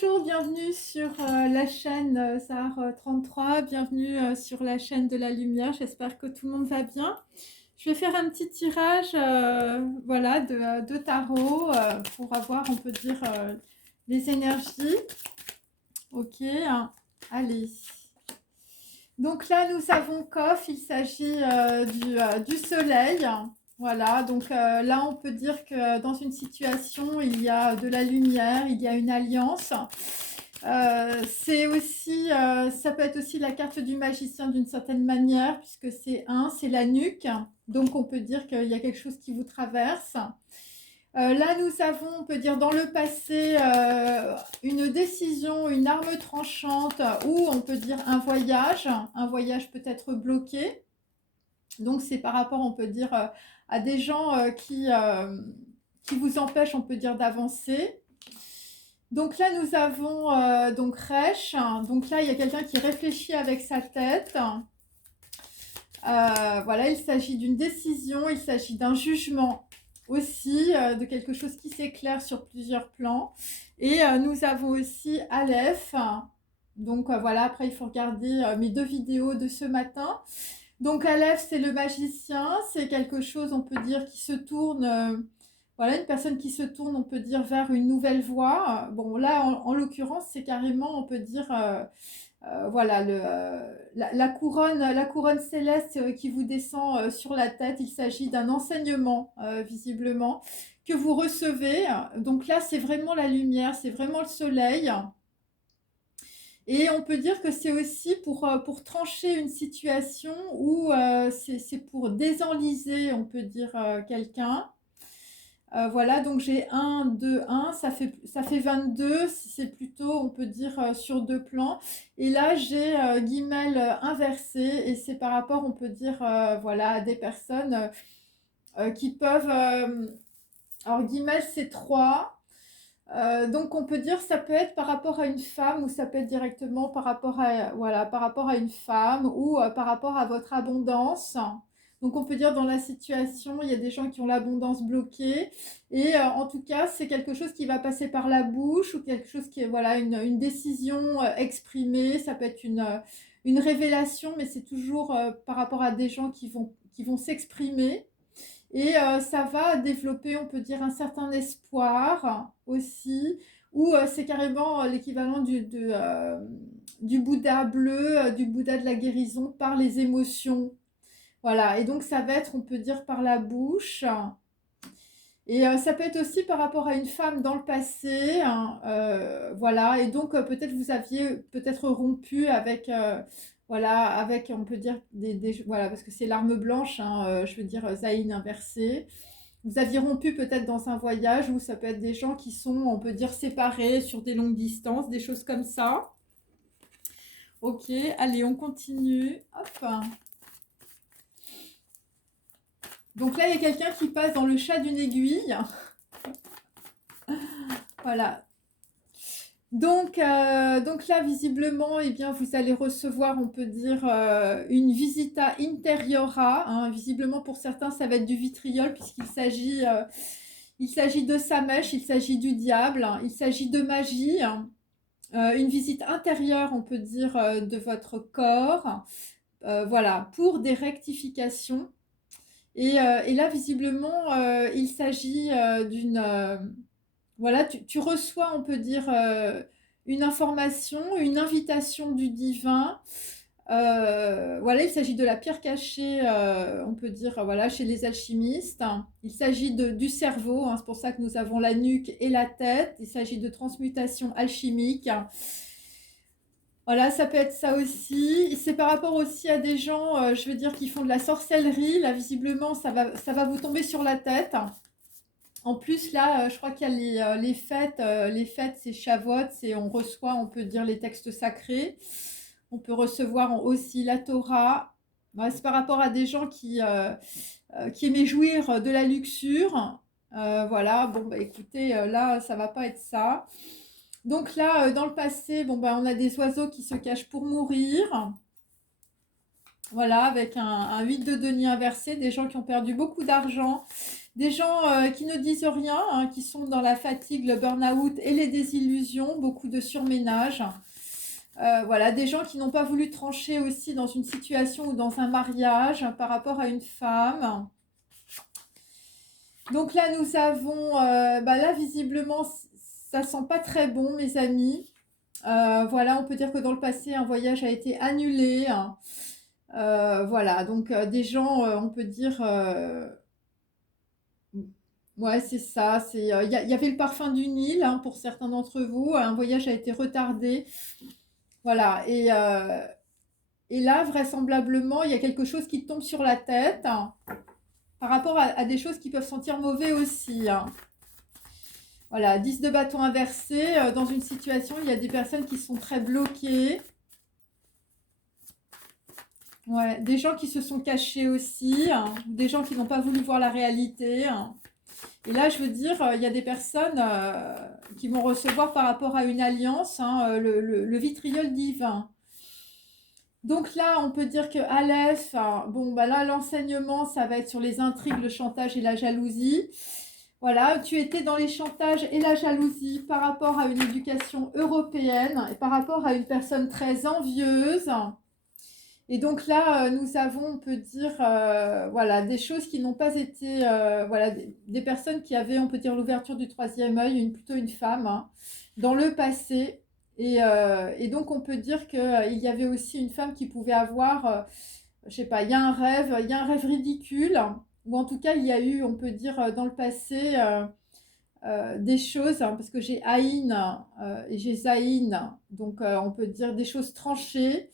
Bonjour, bienvenue sur la chaîne Zahar 33, bienvenue sur la chaîne de la lumière, j'espère que tout le monde va bien. Je vais faire un petit tirage voilà, de tarot pour avoir, on peut dire, les énergies. Ok, hein. Allez. Donc là, nous avons Kof, il s'agit du soleil. Voilà, donc là, on peut dire que dans une situation, il y a de la lumière, il y a une alliance. C'est aussi, ça peut être aussi la carte du magicien d'une certaine manière, puisque c'est la nuque. Donc, on peut dire qu'il y a quelque chose qui vous traverse. Là, nous avons, on peut dire, dans le passé, une décision, une arme tranchante, ou on peut dire un voyage peut-être bloqué. Donc, c'est par rapport, on peut dire, à des gens qui vous empêchent, on peut dire, d'avancer. Donc là, nous avons donc Resh. Donc là, il y a quelqu'un qui réfléchit avec sa tête. Voilà, il s'agit d'une décision, il s'agit d'un jugement aussi, de quelque chose qui s'éclaire sur plusieurs plans. Et nous avons aussi Aleph. Donc voilà, après, il faut regarder mes 2 vidéos de ce matin. Donc Aleph, c'est le magicien, c'est quelque chose, on peut dire, qui se tourne, voilà, une personne qui se tourne, on peut dire, vers une nouvelle voie. Bon, là, en l'occurrence, c'est carrément, on peut dire, voilà, la couronne céleste qui vous descend sur la tête. Il s'agit d'un enseignement, visiblement, que vous recevez. Donc là, c'est vraiment la lumière, c'est vraiment le soleil. Et on peut dire que c'est aussi pour trancher une situation où c'est pour désenliser, on peut dire, quelqu'un. Voilà, donc j'ai 1, 2, 1, ça fait 22, c'est plutôt, on peut dire, sur 2 plans. Et là, j'ai guimel inversé, et c'est par rapport, on peut dire, voilà, à des personnes qui peuvent... alors, guimel, c'est 3. Donc on peut dire ça peut être par rapport à une femme ou ça peut être directement par rapport à, voilà, par rapport à une femme ou par rapport à votre abondance. Donc on peut dire dans la situation, il y a des gens qui ont l'abondance bloquée et en tout cas c'est quelque chose qui va passer par la bouche ou quelque chose qui est voilà une décision exprimée. Ça peut être une révélation, mais c'est toujours par rapport à des gens qui vont s'exprimer. Et ça va développer, on peut dire, un certain espoir aussi, ou c'est carrément l'équivalent du Bouddha bleu, du Bouddha de la guérison par les émotions. Voilà, et donc ça va être, on peut dire, par la bouche. Et ça peut être aussi par rapport à une femme dans le passé, hein, voilà. Et donc peut-être vous aviez peut-être rompu avec, voilà, avec on peut dire voilà, parce que c'est l'arme blanche, hein, je veux dire Zayn inversé. Vous aviez rompu peut-être dans un voyage, ou ça peut être des gens qui sont, on peut dire, séparés sur des longues distances, des choses comme ça. Ok, allez, on continue. Hop. Donc là, il y a quelqu'un qui passe dans le chat d'une aiguille. Voilà. Donc là, visiblement, eh bien, vous allez recevoir, on peut dire, une visita interiora, hein. Visiblement, pour certains, ça va être du vitriol, il s'agit de Samèche, il s'agit du diable, hein, il s'agit de magie, hein. Une visite intérieure, on peut dire, de votre corps, voilà, pour des rectifications. Et là, visiblement, il s'agit voilà, tu reçois, on peut dire, une information, une invitation du divin. Voilà, il s'agit de la pierre cachée, on peut dire, voilà, chez les alchimistes. Il s'agit du cerveau, hein, c'est pour ça que nous avons la nuque et la tête. Il s'agit de transmutation alchimique. Voilà, ça peut être ça aussi. C'est par rapport aussi à des gens, je veux dire, qui font de la sorcellerie. Là, visiblement, ça va vous tomber sur la tête. En plus, là, je crois qu'il y a les fêtes. Les fêtes, c'est Shavuot, on reçoit, on peut dire, les textes sacrés. On peut recevoir aussi la Torah. Ouais, c'est par rapport à des gens qui aimaient jouir de la luxure. Voilà, bon, bah écoutez, là, ça va pas être ça. Donc là, dans le passé, bon, bah, on a des oiseaux qui se cachent pour mourir. Voilà, avec un 8 de denier inversé, des gens qui ont perdu beaucoup d'argent Des gens qui ne disent rien, hein, qui sont dans la fatigue, le burn-out et les désillusions, beaucoup de surménage. Voilà, des gens qui n'ont pas voulu trancher aussi dans une situation ou dans un mariage par rapport à une femme. Donc là, nous avons, là, visiblement, ça sent pas très bon, mes amis. Voilà, on peut dire que dans le passé, un voyage a été annulé, hein. Voilà, donc des gens, on peut dire, ouais, c'est ça. Il y avait le parfum du Nil, hein, pour certains d'entre vous. Un voyage a été retardé. Voilà, et là, vraisemblablement, il y a quelque chose qui tombe sur la tête, hein, par rapport à des choses qui peuvent sentir mauvais aussi, hein. Voilà, 10 de bâton inversé. Dans une situation, il y a des personnes qui sont très bloquées. Ouais, des gens qui se sont cachés aussi, hein, des gens qui n'ont pas voulu voir la réalité, hein. Et là, je veux dire, il y a des personnes qui vont recevoir par rapport à une alliance, hein, le vitriol divin. Donc là, on peut dire que Aleph, hein, bon, bah là, l'enseignement, ça va être sur les intrigues, le chantage et la jalousie. Voilà, tu étais dans les chantages et la jalousie par rapport à une éducation européenne et par rapport à une personne très envieuse. Et donc là, nous avons, on peut dire, voilà, des choses qui n'ont pas été, voilà, des personnes qui avaient, on peut dire, l'ouverture du troisième œil, plutôt une femme, hein, dans le passé. Et donc, on peut dire qu'il y avait aussi une femme qui pouvait avoir, je sais pas, il y a un rêve ridicule, ou en tout cas, il y a eu, on peut dire, dans le passé, des choses, hein, parce que j'ai Aïn et j'ai Zaïn, donc on peut dire des choses tranchées.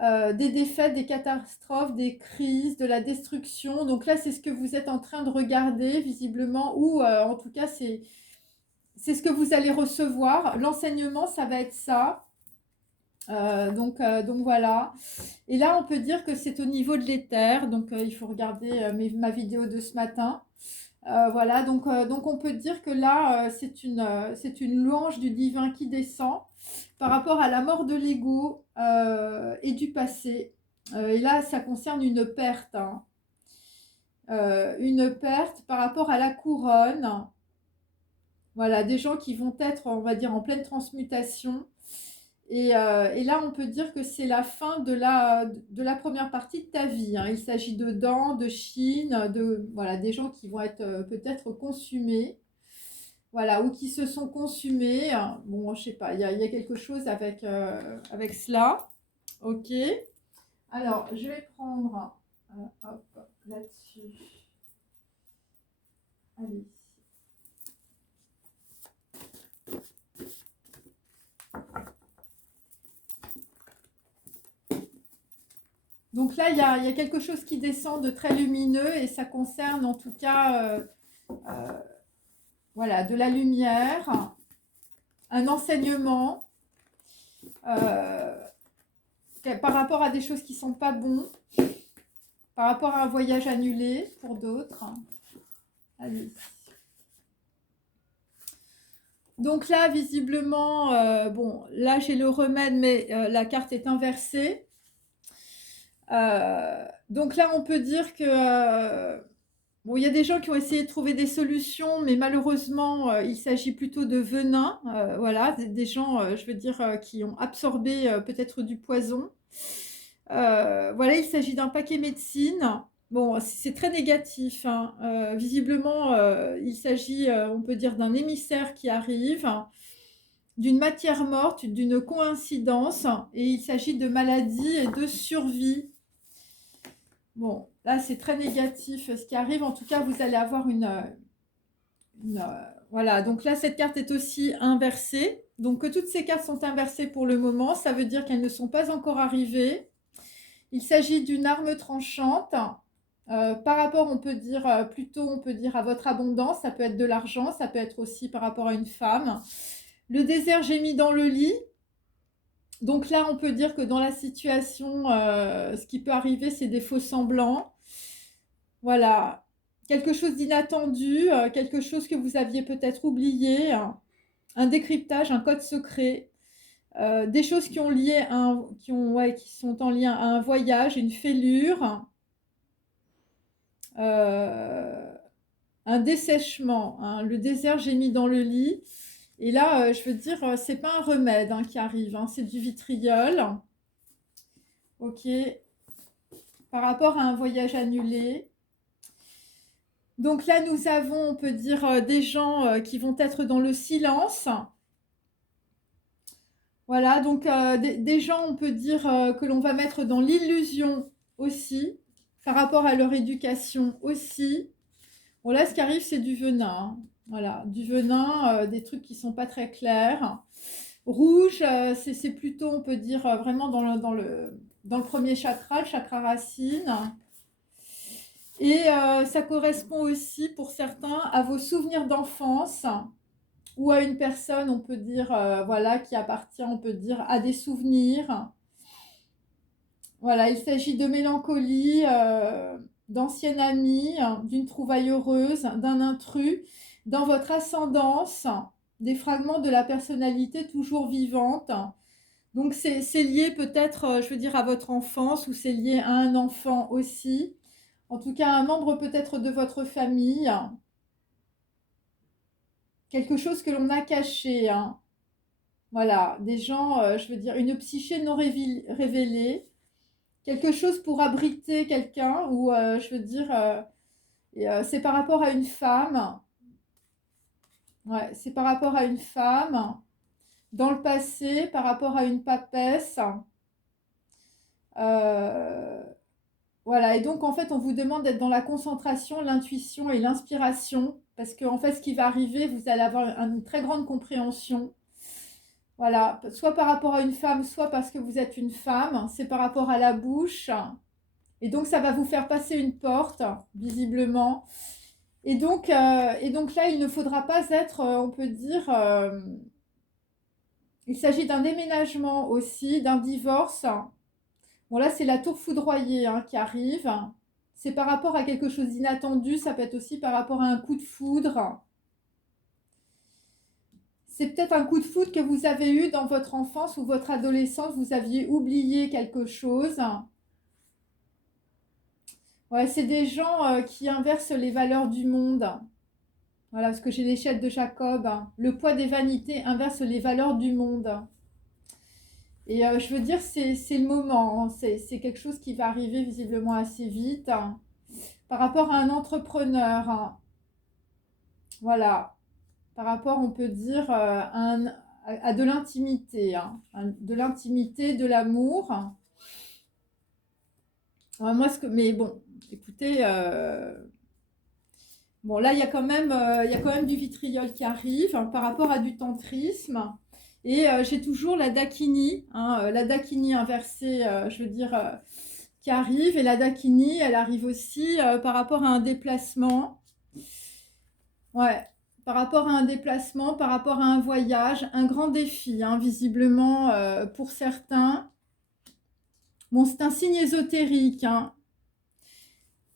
Des défaites, des catastrophes, des crises, de la destruction. Donc là, c'est ce que vous êtes en train de regarder, visiblement, ou en tout cas, c'est ce que vous allez recevoir. L'enseignement, ça va être ça. Donc voilà. Et là, on peut dire que c'est au niveau de l'éther. Donc il faut regarder ma vidéo de ce matin. Voilà, donc on peut dire que là, c'est une louange du divin qui descend par rapport à la mort de l'ego et du passé. Et là, ça concerne une perte, hein. Une perte par rapport à la couronne. Voilà, des gens qui vont être, on va dire, en pleine transmutation. Et là, on peut dire que c'est la fin de la première partie de ta vie, hein. Il s'agit de dents, de chine, voilà, des gens qui vont être peut-être consumés, voilà, ou qui se sont consumés. Bon, je sais pas, il y a quelque chose avec cela. Ok. Alors, je vais prendre, hop, là-dessus. Allez. Donc là, il y a quelque chose qui descend de très lumineux et ça concerne en tout cas voilà, de la lumière, un enseignement par rapport à des choses qui ne sont pas bonnes, par rapport à un voyage annulé pour d'autres. Allez. Donc là, visiblement, bon, là j'ai le remède, mais la carte est inversée. Donc là, on peut dire que bon, il y a des gens qui ont essayé de trouver des solutions, mais malheureusement, il s'agit plutôt de venin. Voilà, des gens, je veux dire, qui ont absorbé peut-être du poison. Voilà, il s'agit d'un paquet médecine. Bon, c'est très négatif, hein. Visiblement, il s'agit, on peut dire, d'un émissaire qui arrive, d'une matière morte, d'une coïncidence, et il s'agit de maladie et de survie. Bon, là, c'est très négatif ce qui arrive. En tout cas, vous allez avoir voilà, donc là, cette carte est aussi inversée. Donc, que toutes ces cartes sont inversées pour le moment, ça veut dire qu'elles ne sont pas encore arrivées. Il s'agit d'une arme tranchante. Par rapport, on peut dire, plutôt, on peut dire à votre abondance. Ça peut être de l'argent, ça peut être aussi par rapport à une femme. Le désert, j'ai mis dans le lit. Donc là, on peut dire que dans la situation, ce qui peut arriver, c'est des faux semblants. Voilà, quelque chose d'inattendu, quelque chose que vous aviez peut-être oublié, un décryptage, un code secret, des choses qui ont lié qui sont en lien à un voyage, une fêlure. un dessèchement, hein. Le désert, j'ai mis dans le lit. Et là, je veux dire, c'est pas un remède hein, qui arrive, hein, c'est du vitriol. Ok. Par rapport à un voyage annulé. Donc là, nous avons, on peut dire, des gens qui vont être dans le silence. Voilà, donc des gens, on peut dire, que l'on va mettre dans l'illusion aussi, par rapport à leur éducation aussi. Bon, là, ce qui arrive, c'est du venin, hein. Voilà, du venin, des trucs qui sont pas très clairs. Rouge, c'est plutôt, on peut dire, vraiment dans le premier chakra, le chakra racine. Et ça correspond aussi, pour certains, à vos souvenirs d'enfance ou à une personne, on peut dire, voilà, qui appartient, on peut dire, à des souvenirs. Voilà, il s'agit de mélancolie, d'ancienne amie, d'une trouvaille heureuse, d'un intrus, dans votre ascendance, des fragments de la personnalité toujours vivante. Donc c'est lié peut-être, je veux dire, à votre enfance ou c'est lié à un enfant aussi. En tout cas, un membre peut-être de votre famille. Quelque chose que l'on a caché, hein. Voilà, des gens, je veux dire, une psyché non révélée. Quelque chose pour abriter quelqu'un ou, je veux dire, c'est par rapport à une femme. Ouais, c'est par rapport à une femme. Dans le passé, par rapport à une papesse. Euh, Voilà, et donc en fait, on vous demande d'être dans la concentration, l'intuition et l'inspiration, parce qu'en fait, ce qui va arriver, vous allez avoir une très grande compréhension. Voilà, soit par rapport à une femme, soit parce que vous êtes une femme, c'est par rapport à la bouche. Et donc, ça va vous faire passer une porte, visiblement. Et donc là, il ne faudra pas être, on peut dire, il s'agit d'un déménagement aussi, d'un divorce. Bon, là, c'est la tour foudroyée hein, qui arrive. C'est par rapport à quelque chose d'inattendu. Ça peut être aussi par rapport à un coup de foudre. C'est peut-être un coup de foudre que vous avez eu dans votre enfance ou votre adolescence. Vous aviez oublié quelque chose. Ouais, c'est des gens qui inversent les valeurs du monde. Voilà, parce que j'ai l'échelle de Jacob. Le poids des vanités inverse les valeurs du monde. Et je veux dire, c'est le moment. Hein. C'est quelque chose qui va arriver visiblement assez vite. Hein. Par rapport à un entrepreneur. Hein. Voilà. Par rapport, on peut dire, à de l'intimité. Hein. De l'intimité, de l'amour. Moi, mais bon, écoutez, bon, là, il y a quand même du vitriol qui arrive hein, par rapport à du tantrisme. Et j'ai toujours la dakini, hein, la dakini inversée, je veux dire, qui arrive. Et la dakini, elle arrive aussi par rapport à un déplacement. Ouais, par rapport à un déplacement, par rapport à un voyage, un grand défi, hein, visiblement, pour certains. Bon, c'est un signe ésotérique, hein.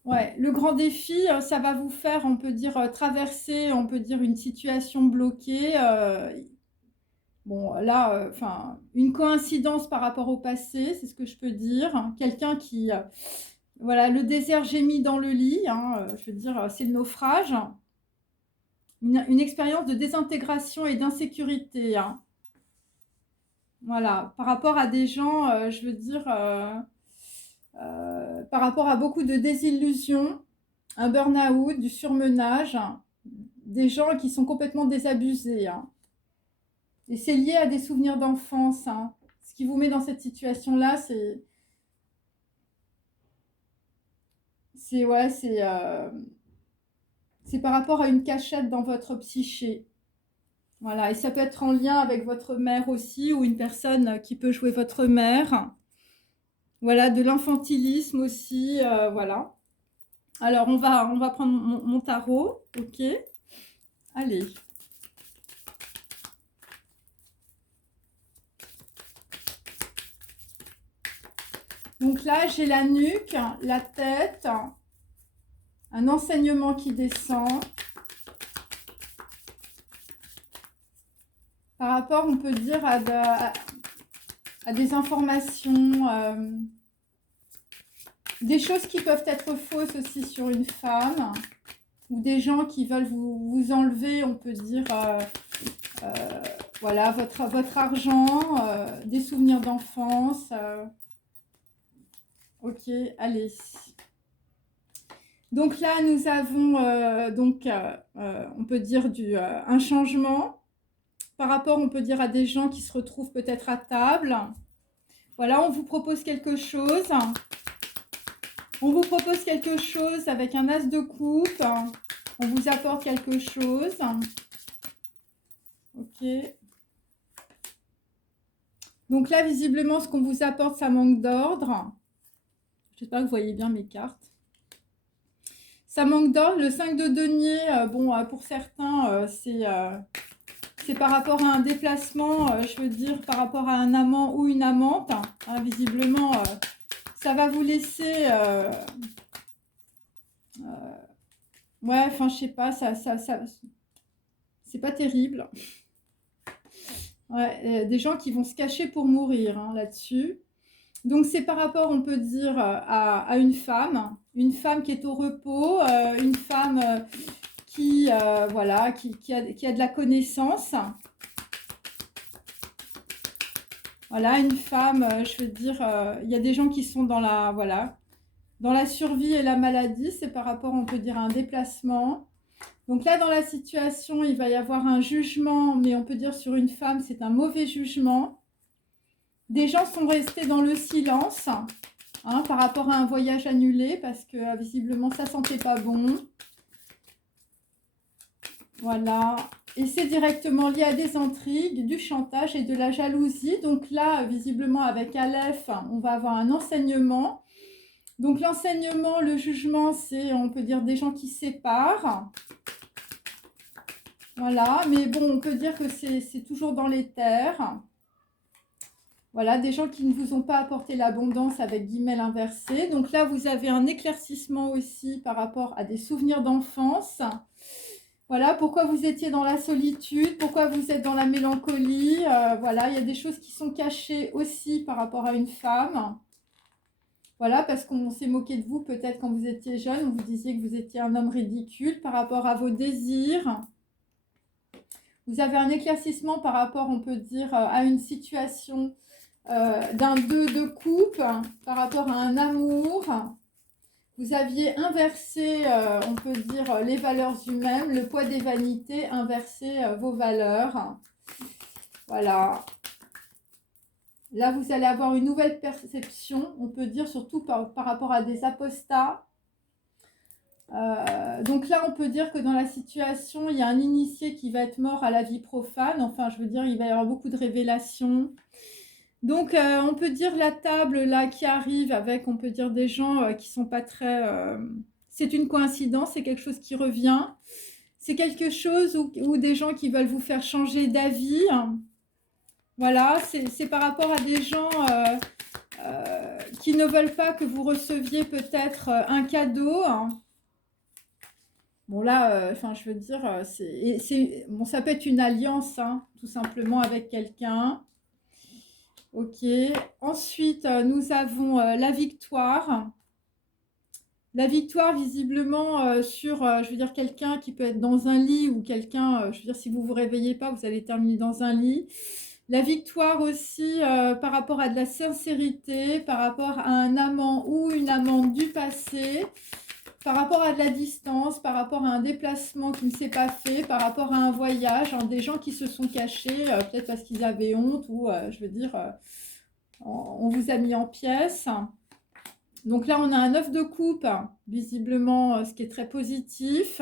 Ouais, le grand défi, ça va vous faire, on peut dire, traverser, on peut dire, une situation bloquée. Bon, là, enfin, une coïncidence par rapport au passé, c'est ce que je peux dire. Quelqu'un qui, voilà, le désert gémit dans le lit, hein, je veux dire, c'est le naufrage. Une expérience de désintégration et d'insécurité, hein. Voilà, par rapport à des gens, je veux dire, par rapport à beaucoup de désillusions, un burn-out, du surmenage, hein, des gens qui sont complètement désabusés. Hein. Et c'est lié à des souvenirs d'enfance. Hein. Ce qui vous met dans cette situation-là, ouais, c'est par rapport à une cachette dans votre psyché. Voilà, et ça peut être en lien avec votre mère aussi, ou une personne qui peut jouer votre mère. Voilà, de l'infantilisme aussi, voilà. Alors, on va prendre mon tarot, ok? Allez. Donc là, j'ai la nuque, la tête, un enseignement qui descend. Par rapport, on peut dire, à des informations, des choses qui peuvent être fausses aussi sur une femme. ou des gens qui veulent vous enlever, on peut dire, voilà, votre argent, des souvenirs d'enfance. Ok, allez. Donc là, nous avons, on peut dire, un changement par rapport, on peut dire, à des gens qui se retrouvent peut-être à table. Voilà, on vous propose quelque chose. On vous propose quelque chose avec un as de coupe. On vous apporte quelque chose. Ok. Donc là, visiblement, ce qu'on vous apporte, ça manque d'ordre. J'espère que vous voyez bien mes cartes. Ça manque d'ordre. Le 5 de denier, bon, pour certains, c'est par rapport à un déplacement, je veux dire, par rapport à un amant ou une amante. Hein, visiblement, ça va vous laisser... ouais, enfin, je sais pas, c'est pas terrible. Ouais, des gens qui vont se cacher pour mourir, hein, là-dessus. Donc, c'est par rapport, on peut dire, à une femme qui est au repos, une femme qui, voilà, qui a de la connaissance. Voilà, une femme, je veux dire, il y a des gens qui sont dans la, voilà, dans la survie et la maladie. C'est par rapport, on peut dire, à un déplacement. Donc là, dans la situation, il va y avoir un jugement, mais on peut dire sur une femme, c'est un mauvais jugement. Des gens sont restés dans le silence, hein, par rapport à un voyage annulé, parce que visiblement, ça sentait pas bon. Voilà. Et c'est directement lié à des intrigues, du chantage et de la jalousie. Donc là, visiblement, avec Aleph, on va avoir un enseignement. Donc l'enseignement, le jugement, c'est, on peut dire, des gens qui se séparent. Voilà, mais bon, on peut dire que c'est toujours dans les terres. Voilà, des gens qui ne vous ont pas apporté l'abondance avec guillemets inversés. Donc là, vous avez un éclaircissement aussi par rapport à des souvenirs d'enfance. Voilà, pourquoi vous étiez dans la solitude, pourquoi vous êtes dans la mélancolie. Voilà, il y a des choses qui sont cachées aussi par rapport à une femme. Voilà, parce qu'on s'est moqué de vous peut-être quand vous étiez jeune. On vous disait que vous étiez un homme ridicule par rapport à vos désirs. Vous avez un éclaircissement par rapport, on peut dire, à une situation d'un 2 de coupe, par rapport à un amour. Vous aviez inversé, on peut dire, les valeurs humaines, le poids des vanités, inversé vos valeurs. Voilà. Là, vous allez avoir une nouvelle perception, on peut dire, surtout par rapport à des apostats. Donc là, on peut dire que dans la situation, il y a un initié qui va être mort à la vie profane. Enfin, je veux dire, il va y avoir beaucoup de révélations. Donc, on peut dire la table là qui arrive avec, on peut dire des gens qui sont pas très... c'est une coïncidence, c'est quelque chose qui revient. C'est quelque chose où des gens qui veulent vous faire changer d'avis. Voilà, c'est par rapport à des gens qui ne veulent pas que vous receviez peut-être un cadeau. Bon là, enfin je veux dire, bon, ça peut être une alliance, hein, tout simplement avec quelqu'un. Ok. Ensuite, nous avons la victoire. La victoire, visiblement, sur, je veux dire, quelqu'un qui peut être dans un lit ou quelqu'un, je veux dire, si vous ne vous réveillez pas, vous allez terminer dans un lit. La victoire aussi par rapport à de la sincérité, par rapport à un amant ou une amante du passé, par rapport à de la distance, par rapport à un déplacement qui ne s'est pas fait, par rapport à un voyage, hein, des gens qui se sont cachés, peut-être parce qu'ils avaient honte ou, je veux dire, on vous a mis en pièces. Donc là, on a un 9 de coupe, visiblement, ce qui est très positif.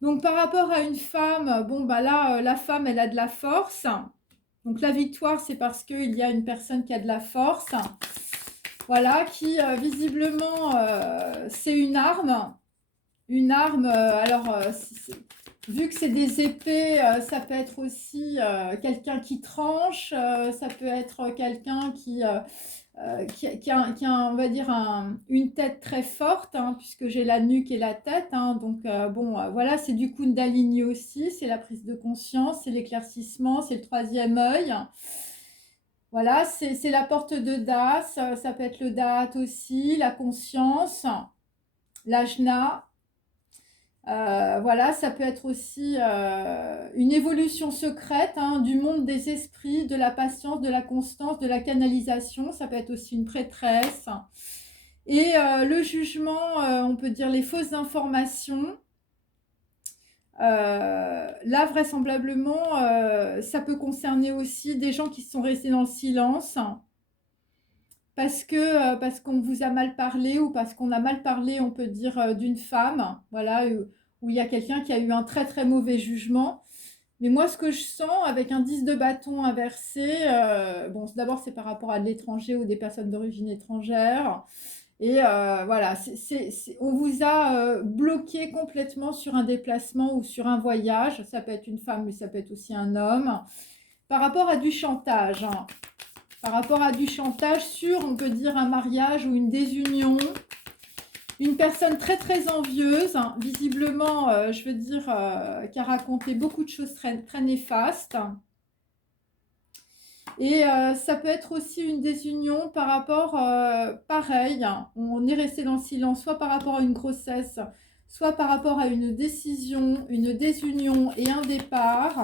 Donc par rapport à une femme, bon, bah là, la femme, elle a de la force. Donc la victoire, c'est parce qu'il y a une personne qui a de la force. Voilà, qui visiblement, c'est une arme. Une arme, alors, vu que c'est des épées, ça peut être aussi quelqu'un qui tranche, ça peut être quelqu'un qui a, on va dire, une tête très forte, hein, puisque j'ai la nuque et la tête. Hein, donc, bon, voilà, c'est du Kundalini aussi, c'est la prise de conscience, c'est l'éclaircissement, c'est le troisième œil. Voilà, c'est la porte de Das, ça peut être le Da'at aussi, la conscience, l'ajna. Voilà, ça peut être aussi une évolution secrète hein, du monde des esprits, de la patience, de la constance, de la canalisation. Ça peut être aussi une prêtresse. Et le jugement, on peut dire les fausses informations. Là, vraisemblablement, ça peut concerner aussi des gens qui sont restés dans le silence parce qu'on vous a mal parlé ou parce qu'on a mal parlé, on peut dire, d'une femme, voilà, où il y a quelqu'un qui a eu un très très mauvais jugement. Mais moi, ce que je sens avec un 10 de bâton inversé, bon, d'abord, c'est par rapport à de l'étranger ou des personnes d'origine étrangère. Et voilà, on vous a bloqué complètement sur un déplacement ou sur un voyage. Ça peut être une femme, mais ça peut être aussi un homme. Par rapport à du chantage, hein. Par rapport à du chantage sur, on peut dire, un mariage ou une désunion. Une personne très très envieuse, hein, visiblement, je veux dire, qui a raconté beaucoup de choses très, très néfastes. Et ça peut être aussi une désunion par rapport, pareil, hein, on est resté dans le silence, soit par rapport à une grossesse, soit par rapport à une décision, une désunion et un départ.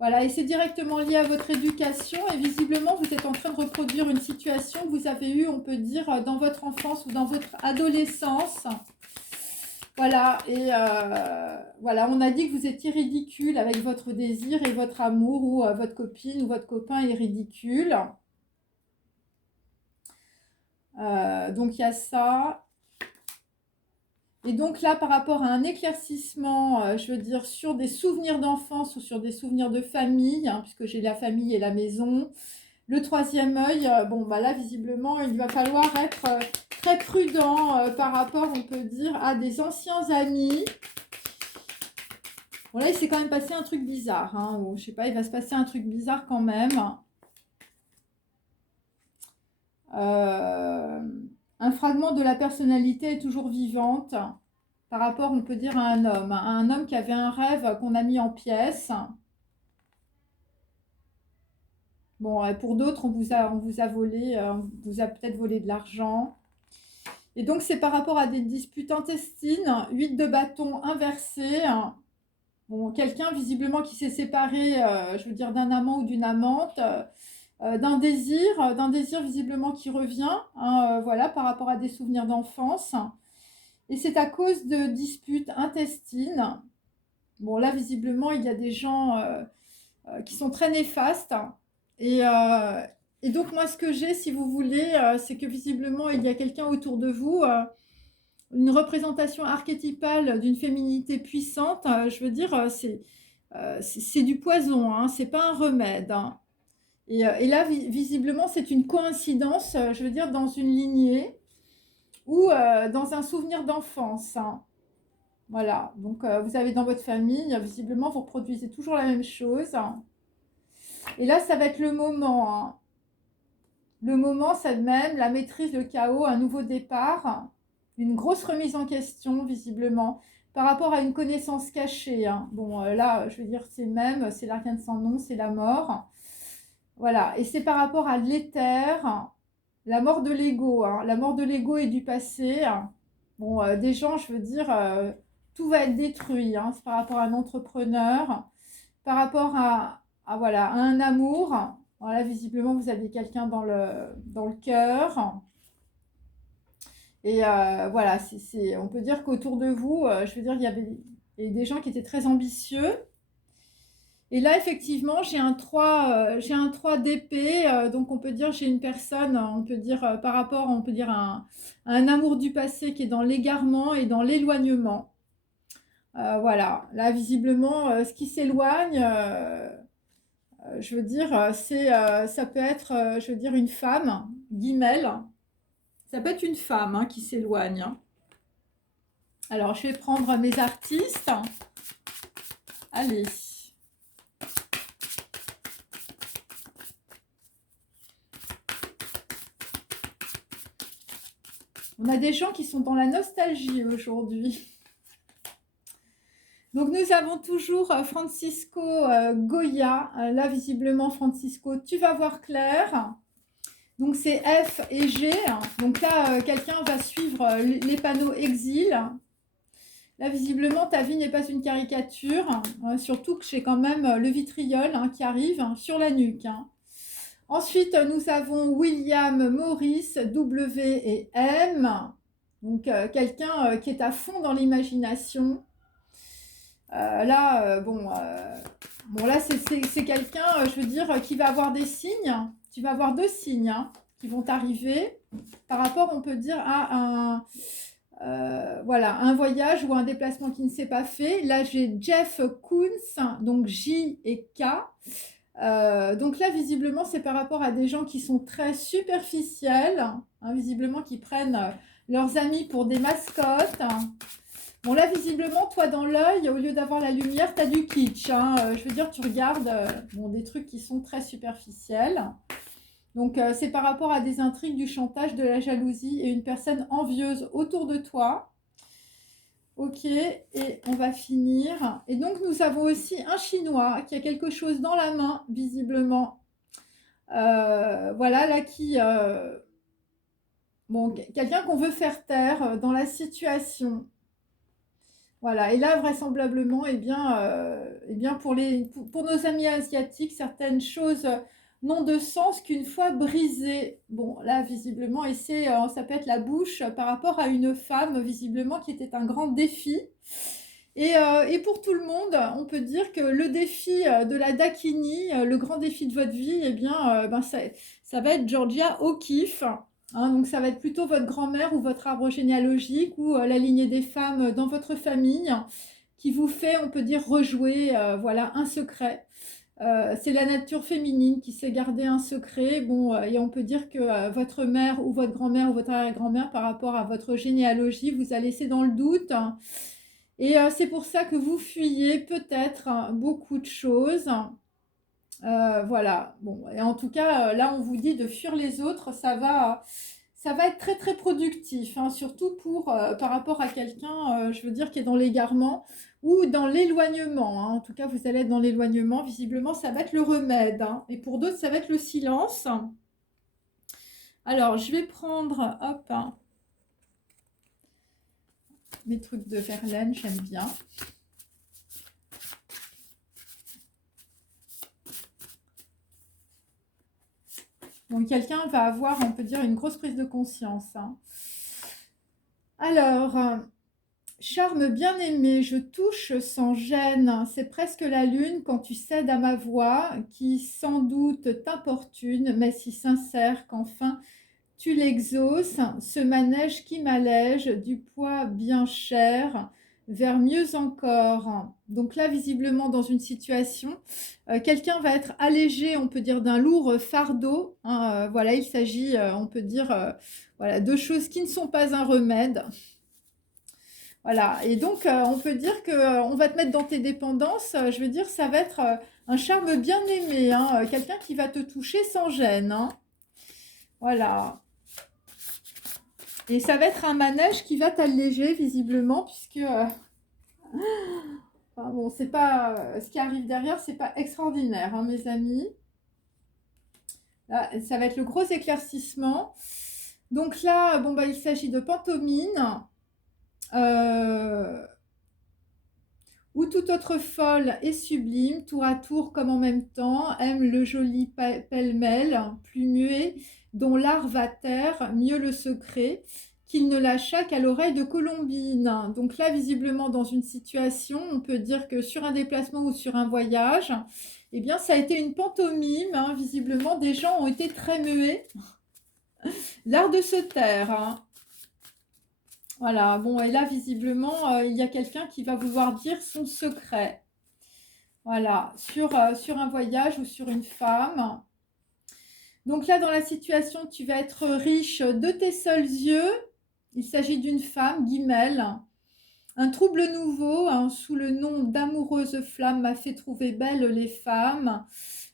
Voilà, et c'est directement lié à votre éducation et visiblement, vous êtes en train de reproduire une situation que vous avez eue, on peut dire, dans votre enfance ou dans votre adolescence. Voilà, et voilà, on a dit que vous étiez ridicule avec votre désir et votre amour ou votre copine ou votre copain est ridicule. Donc, il y a ça. Et donc là, par rapport à un éclaircissement, je veux dire, sur des souvenirs d'enfance ou sur des souvenirs de famille, hein, puisque j'ai la famille et la maison, le troisième œil, bon, bah là, visiblement, il va falloir être très prudent par rapport, on peut dire, à des anciens amis. Bon, là, il s'est quand même passé un truc bizarre. Hein, ou, je sais pas, il va se passer un truc bizarre quand même. Un fragment de la personnalité est toujours vivante par rapport, on peut dire, à un homme qui avait un rêve qu'on a mis en pièces. Bon, pour d'autres, on vous a volé, on vous a peut-être volé de l'argent. Et donc, c'est par rapport à des disputes intestines, 8 de bâton inversé. Bon, quelqu'un visiblement qui s'est séparé, je veux dire, d'un amant ou d'une amante, d'un désir visiblement qui revient, hein, voilà, par rapport à des souvenirs d'enfance. Et c'est à cause de disputes intestines. Bon, là, visiblement, il y a des gens qui sont très néfastes. Et, euh, et donc, moi, ce que j'ai, si vous voulez, c'est que visiblement, il y a quelqu'un autour de vous, une représentation archétypale d'une féminité puissante. Je veux dire, c'est du poison, hein, c'est pas un remède. Hein. Et là, visiblement, c'est une coïncidence, je veux dire, dans une lignée ou dans un souvenir d'enfance. Hein. Voilà, donc vous avez dans votre famille, visiblement, vous reproduisez toujours la même chose. Et là, ça va être le moment. Hein. Le moment, c'est même la maîtrise, le chaos, un nouveau départ, une grosse remise en question, visiblement, par rapport à une connaissance cachée. Hein. Bon, là, je veux dire, c'est même, c'est l'arcane sans nom, c'est la mort. Voilà, et c'est par rapport à l'éther, la mort de l'ego. Hein. La mort de l'ego et du passé. Hein. Bon, des gens, je veux dire, tout va être détruit. Hein. C'est par rapport à un entrepreneur, par rapport voilà, à un amour. Voilà, visiblement, vous aviez quelqu'un dans le cœur. Et voilà, on peut dire qu'autour de vous, je veux dire, il y avait des gens qui étaient très ambitieux. Et là, effectivement, j'ai un 3 d'épée. Donc, on peut dire, j'ai une personne, on peut dire, par rapport, on peut dire, à un amour du passé qui est dans l'égarement et dans l'éloignement. Voilà, là, visiblement, ce qui s'éloigne, je veux dire, ça peut être, je veux dire, une femme, guillemets. Ça peut être une femme hein, qui s'éloigne. Hein. Alors, je vais prendre mes artistes. Allez. On a des gens qui sont dans la nostalgie aujourd'hui. Donc, nous avons toujours Francisco Goya. Là, visiblement, Francisco, tu vas voir clair. Donc, c'est F et G. Donc là, quelqu'un va suivre les panneaux exil. Là, visiblement, ta vie n'est pas une caricature, surtout que j'ai quand même le vitriol qui arrive sur la nuque. Ensuite, nous avons William, Maurice, W et M. Donc, quelqu'un qui est à fond dans l'imagination. Bon, là, c'est quelqu'un, je veux dire, qui va avoir des signes. Tu vas avoir 2 signes qui vont arriver par rapport, on peut dire, à un voyage ou un déplacement qui ne s'est pas fait. Là, j'ai Jeff Koons, donc J et K. Donc là, visiblement, c'est par rapport à des gens qui sont très superficiels, visiblement, qui prennent leurs amis pour des mascottes. Bon, là, visiblement, toi, dans l'œil, au lieu d'avoir la lumière, tu as du kitsch. Je veux dire, tu regardes des trucs qui sont très superficiels. Donc, c'est par rapport à des intrigues, du chantage, de la jalousie et une personne envieuse autour de toi. Ok, et on va finir. Et donc, nous avons aussi un Chinois qui a quelque chose dans la main, visiblement. Voilà, là, quelqu'un qu'on veut faire taire dans la situation. Voilà, et là, vraisemblablement, pour nos amis asiatiques, certaines choses n'ont de sens qu'une fois brisées. Bon, là, visiblement, et ça peut être la bouche par rapport à une femme, visiblement, qui était un grand défi. Et pour tout le monde, on peut dire que le défi de la Dakini, le grand défi de votre vie, ça va être Georgia O'Keeffe. Donc ça va être plutôt votre grand-mère ou votre arbre généalogique ou la lignée des femmes dans votre famille qui vous fait, on peut dire, rejouer un secret. C'est la nature féminine qui sait garder un secret. Et on peut dire que votre mère ou votre grand-mère ou votre arrière-grand-mère, par rapport à votre généalogie, vous a laissé dans le doute. Et c'est pour ça que vous fuyez peut-être beaucoup de choses. Voilà. Bon, et en tout cas, là, on vous dit de fuir les autres. Ça va être très, très productif, surtout par rapport à quelqu'un, je veux dire, qui est dans l'égarement ou dans l'éloignement. En tout cas, vous allez être dans l'éloignement. Visiblement, ça va être le remède. Et pour d'autres, ça va être le silence. Alors, je vais prendre, mes trucs de Verlaine, j'aime bien. Donc, quelqu'un va avoir, on peut dire, une grosse prise de conscience. Alors, charme bien-aimé, je touche sans gêne. C'est presque la lune quand tu cèdes à ma voix, qui sans doute t'importune, mais si sincère qu'enfin tu l'exauces, ce manège qui m'allège du poids bien cher, vers mieux encore. Donc là, visiblement, dans une situation, quelqu'un va être allégé, on peut dire, d'un lourd fardeau. Voilà, il s'agit, on peut dire, de choses qui ne sont pas un remède. Voilà, et donc on peut dire qu'on va te mettre dans tes dépendances. Je veux dire, ça va être un charme bien aimé, quelqu'un qui va te toucher sans gêne. Voilà. Et ça va être un manège qui va t'alléger, visiblement, puisque... c'est pas... ce qui arrive derrière, c'est pas extraordinaire, mes amis. Là, ça va être le gros éclaircissement. Donc là, il s'agit de pantomime. Ou toute autre folle et sublime, tour à tour comme en même temps, aime le joli pêle-mêle, plus muet, dont l'art va taire mieux le secret, qu'il ne lâcha qu'à l'oreille de Colombine. Donc là, visiblement, dans une situation, on peut dire que sur un déplacement ou sur un voyage, ça a été une pantomime, visiblement, des gens ont été très muets. L'art de se taire, Voilà, et là, visiblement, il y a quelqu'un qui va vouloir dire son secret. Voilà, sur un voyage ou sur une femme. Donc là, dans la situation, tu vas être riche de tes seuls yeux. Il s'agit d'une femme, Guimel. Un trouble nouveau, sous le nom d'amoureuse flamme, m'a fait trouver belles les femmes.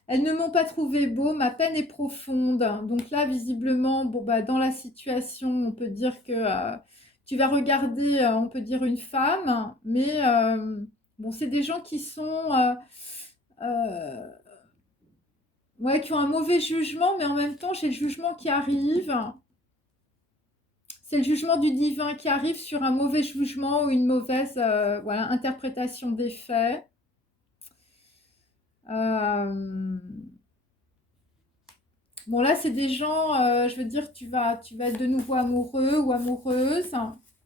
Elles ne m'ont pas trouvé beau, ma peine est profonde. Donc là, visiblement, dans la situation, on peut dire que... tu vas regarder, on peut dire, une femme, mais c'est des gens qui sont... qui ont un mauvais jugement, mais en même temps, j'ai le jugement qui arrive. C'est le jugement du divin qui arrive sur un mauvais jugement ou une mauvaise voilà, interprétation des faits. Bon, là, c'est des gens, je veux dire, tu vas être de nouveau amoureux ou amoureuse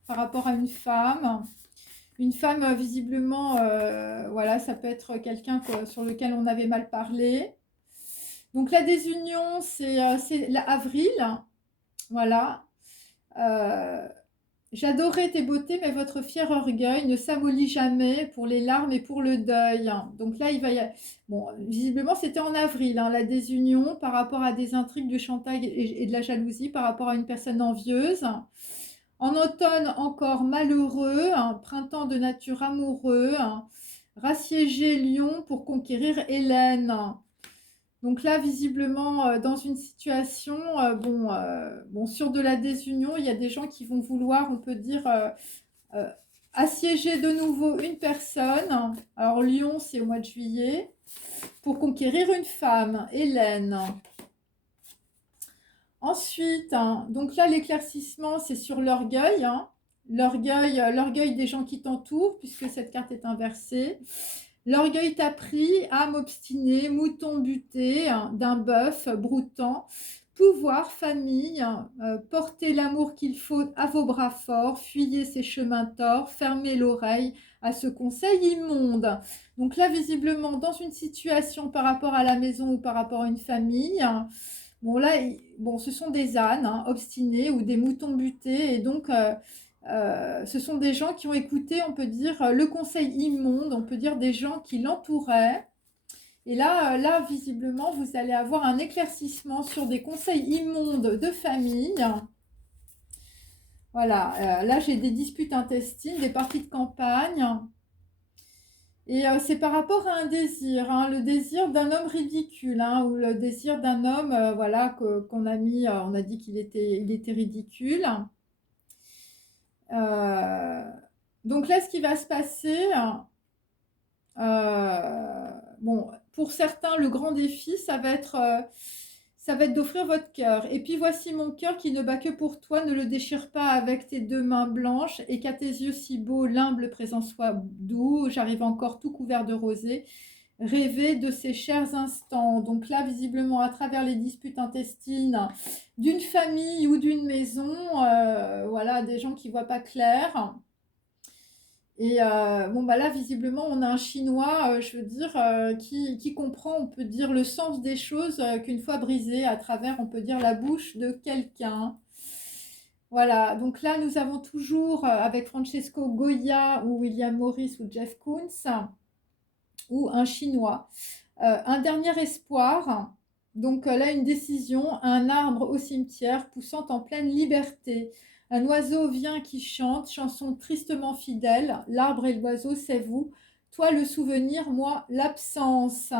par rapport à une femme. Une femme, visiblement, voilà, ça peut être quelqu'un sur lequel on avait mal parlé. Donc, la désunion, c'est avril. Voilà. Euh, J'adorais tes beautés, mais votre fier orgueil ne s'amollit jamais pour les larmes et pour le deuil. Donc là, il va y avoir... Bon, visiblement, c'était en avril, hein, la désunion par rapport à des intrigues, du chantage et de la jalousie par rapport à une personne envieuse. En automne, encore malheureux, un printemps de nature amoureux, rassiéger Lyon pour conquérir Hélène. Donc là, visiblement, dans une situation, bon, sur de la désunion, il y a des gens qui vont vouloir, on peut dire, euh, assiéger de nouveau une personne. Alors Lyon, c'est au mois de juillet, pour conquérir une femme, Hélène. Ensuite, donc là, l'éclaircissement, c'est sur l'orgueil. L'orgueil des gens qui t'entourent, puisque cette carte est inversée. L'orgueil t'a pris, âme obstinée, mouton buté, d'un bœuf broutant, pouvoir, famille, portez l'amour qu'il faut à vos bras forts, fuyez ces chemins torts, fermez l'oreille à ce conseil immonde. Donc là, visiblement, dans une situation par rapport à la maison ou par rapport à une famille, bon là, bon, ce sont des ânes obstinés ou des moutons butés, et donc ce sont des gens qui ont écouté, on peut dire, le conseil immonde, on peut dire des gens qui l'entouraient. Et là, visiblement, vous allez avoir un éclaircissement sur des conseils immondes de famille. Voilà, là j'ai des disputes intestines, des parties de campagne. Et c'est par rapport à un désir, le désir d'un homme ridicule, ou le désir d'un homme, voilà, qu'on a mis, on a dit qu'il était ridicule. Donc là, ce qui va se passer, bon, pour certains, le grand défi, ça va être d'offrir votre cœur. Et puis voici mon cœur qui ne bat que pour toi, ne le déchire pas avec tes deux mains blanches, et qu'à tes yeux si beaux, l'humble présent soit doux. J'arrive encore tout couvert de rosée. Rêver de ces chers instants. Donc là, visiblement, à travers les disputes intestines d'une famille ou d'une maison, voilà, des gens qui ne voient pas clair. Et bon, bah là, visiblement, on a un Chinois, je veux dire, qui comprend, on peut dire, le sens des choses qu'une fois brisées à travers, on peut dire, la bouche de quelqu'un. Voilà, donc là, nous avons toujours, avec Francesco Goya ou William Morris ou Jeff Koons, ou un Chinois, un dernier espoir. Donc là, une décision, un arbre au cimetière poussant en pleine liberté. Un oiseau vient qui chante, chanson tristement fidèle. L'arbre et l'oiseau, c'est vous. Toi, le souvenir, moi, l'absence.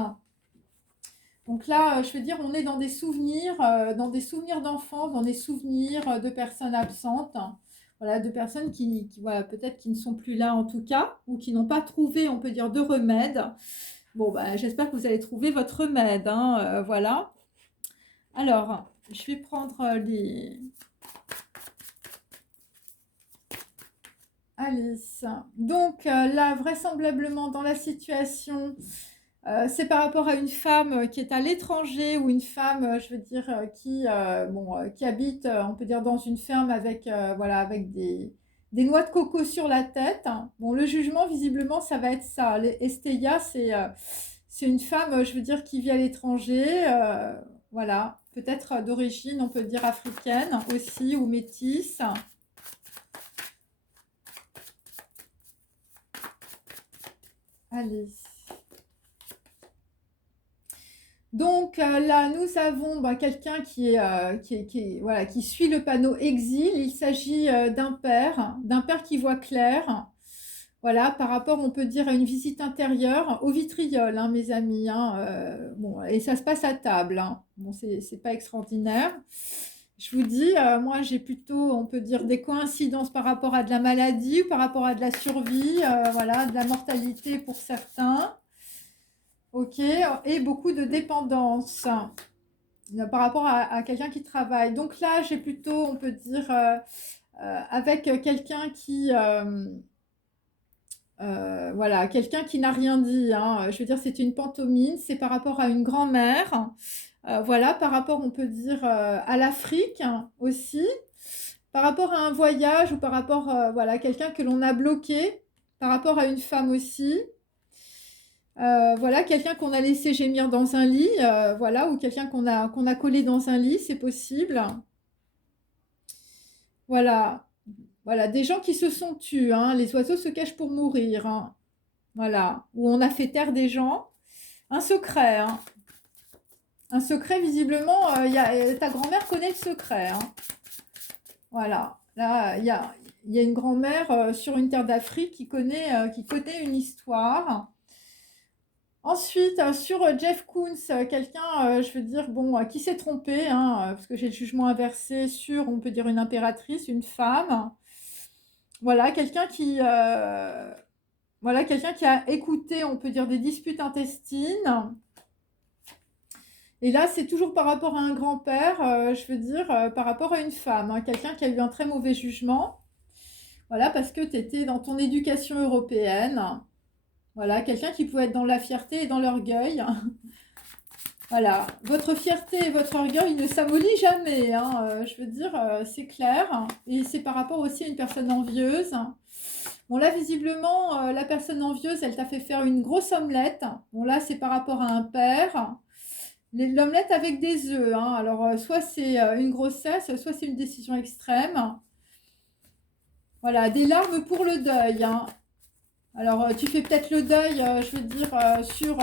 Donc là, je veux dire, on est dans des souvenirs d'enfance, dans des souvenirs de personnes absentes. Voilà, de personnes qui voilà, peut-être qui ne sont plus là en tout cas, ou qui n'ont pas trouvé, on peut dire, de remède. Bon, bah, j'espère que vous allez trouver votre remède. Voilà. Alors, je vais prendre les... Alice. Donc, là, vraisemblablement, dans la situation, c'est par rapport à une femme qui est à l'étranger, ou une femme, je veux dire, qui habite, on peut dire, dans une ferme avec, voilà, avec des noix de coco sur la tête. Bon, le jugement, visiblement, ça va être ça. Estella, c'est une femme, je veux dire, qui vit à l'étranger, voilà, peut-être d'origine, on peut dire, africaine aussi, ou métisse. Allez. Donc là, nous avons quelqu'un voilà, qui suit le panneau exil. Il s'agit d'un père qui voit clair. Voilà, par rapport, on peut dire, à une visite intérieure au vitriol, mes amis. Bon, et ça se passe à table. Bon, c'est pas extraordinaire. Je vous dis, moi, j'ai plutôt, on peut dire, des coïncidences par rapport à de la maladie ou par rapport à de la survie, voilà, de la mortalité pour certains. Ok, et beaucoup de dépendance par rapport à quelqu'un qui travaille. Donc là, j'ai plutôt, on peut dire, avec quelqu'un qui... voilà, quelqu'un qui n'a rien dit, hein. Je veux dire, c'est une pantomime, c'est par rapport à une grand-mère. Voilà, par rapport, on peut dire, à l'Afrique hein, aussi, par rapport à un voyage ou par rapport, voilà, à quelqu'un que l'on a bloqué, par rapport à une femme aussi. Voilà, quelqu'un qu'on a laissé gémir dans un lit, voilà, ou quelqu'un qu'on a collé dans un lit, c'est possible. Voilà, voilà, des gens qui se sont tus, hein. Les oiseaux se cachent pour mourir, hein. Voilà, où on a fait taire des gens. Un secret, hein. Un secret, visiblement, ta grand-mère connaît le secret, hein. Voilà, là, il y a une grand-mère sur une terre d'Afrique qui connaît une histoire. Ensuite, sur Jeff Koons, quelqu'un, je veux dire, bon, qui s'est trompé, hein, parce que j'ai le jugement inversé sur, on peut dire, une impératrice, une femme. Voilà, quelqu'un qui a écouté, on peut dire, des disputes intestines. Et là, c'est toujours par rapport à un grand-père, je veux dire, par rapport à une femme, hein, quelqu'un qui a eu un très mauvais jugement. Voilà, parce que tu étais dans ton éducation européenne. Voilà, quelqu'un qui pouvait être dans la fierté et dans l'orgueil. Voilà, votre fierté et votre orgueil ne s'amollit jamais, hein, je veux dire, c'est clair. Et c'est par rapport aussi à une personne envieuse. Bon, là, visiblement, la personne envieuse, elle t'a fait faire une grosse omelette. Bon, là, c'est par rapport à un père. L'omelette avec des œufs, hein. Alors, soit c'est une grossesse, soit c'est une décision extrême. Voilà, des larmes pour le deuil, hein. Alors, tu fais peut-être le deuil, je veux dire, sur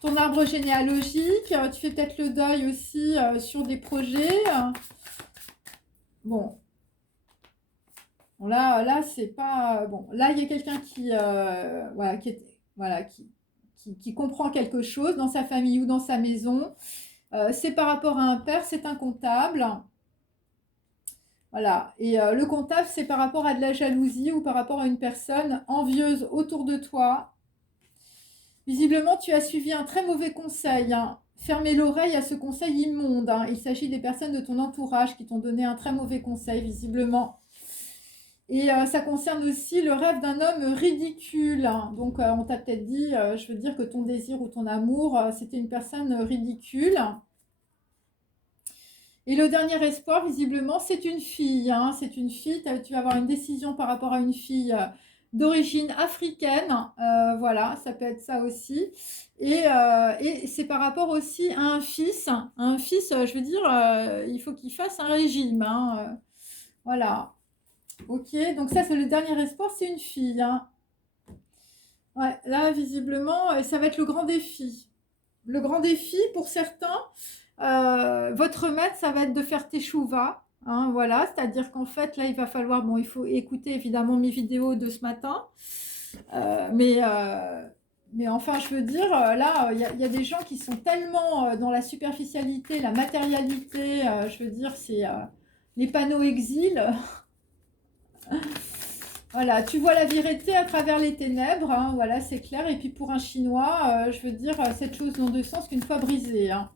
ton arbre généalogique. Tu fais peut-être le deuil aussi sur des projets. Bon. Bon, là c'est pas... Bon, là, il y a quelqu'un qui, voilà, qui comprend quelque chose dans sa famille ou dans sa maison. C'est par rapport à un père, c'est un comptable. Voilà. Et le comptable, c'est par rapport à de la jalousie ou par rapport à une personne envieuse autour de toi. Visiblement, tu as suivi un très mauvais conseil, hein. Fermez l'oreille à ce conseil immonde, hein. Il s'agit des personnes de ton entourage qui t'ont donné un très mauvais conseil, visiblement. Et ça concerne aussi le rêve d'un homme ridicule, hein. Donc, on t'a peut-être dit, je veux dire que ton désir ou ton amour, c'était une personne ridicule. Et le dernier espoir, visiblement, c'est une fille, hein. C'est une fille, tu vas avoir une décision par rapport à une fille d'origine africaine. Voilà, ça peut être ça aussi. Et c'est par rapport aussi à un fils. Un fils, je veux dire, il faut qu'il fasse un régime, hein. Voilà. Ok, donc ça, c'est le dernier espoir, c'est une fille, hein. Ouais, là, visiblement, ça va être le grand défi. Le grand défi, pour certains, votre maître, ça va être de faire teshuva, hein, voilà, c'est-à-dire qu'en fait, là, il va falloir, bon, il faut écouter évidemment mes vidéos de ce matin, euh, mais, euh, mais enfin, je veux dire, là, il y a des gens qui sont tellement dans la superficialité, la matérialité, je veux dire, c'est les panneaux exil. Voilà, tu vois la vérité à travers les ténèbres, hein, voilà, c'est clair. Et puis pour un Chinois, je veux dire, cette chose n'ont de sens qu'une fois brisée, hein.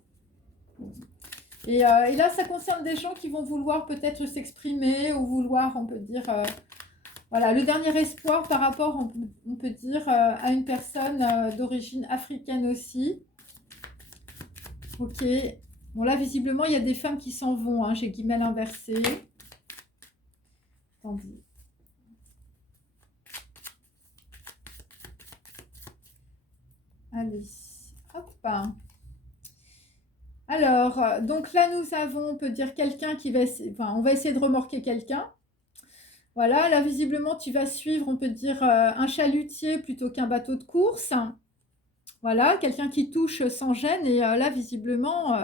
Et là, ça concerne des gens qui vont vouloir peut-être s'exprimer ou vouloir, on peut dire, voilà, le dernier espoir par rapport, on peut dire, à une personne d'origine africaine aussi. Ok. Bon, là, visiblement, il y a des femmes qui s'en vont, hein, j'ai guillemets inversé. Attendez. Allez, hop. Alors, donc là, nous avons, on peut dire, quelqu'un qui va... Enfin, on va essayer de remorquer quelqu'un. Voilà, là, visiblement, tu vas suivre, on peut dire, un chalutier plutôt qu'un bateau de course. Voilà, quelqu'un qui touche sans gêne. Et là, visiblement,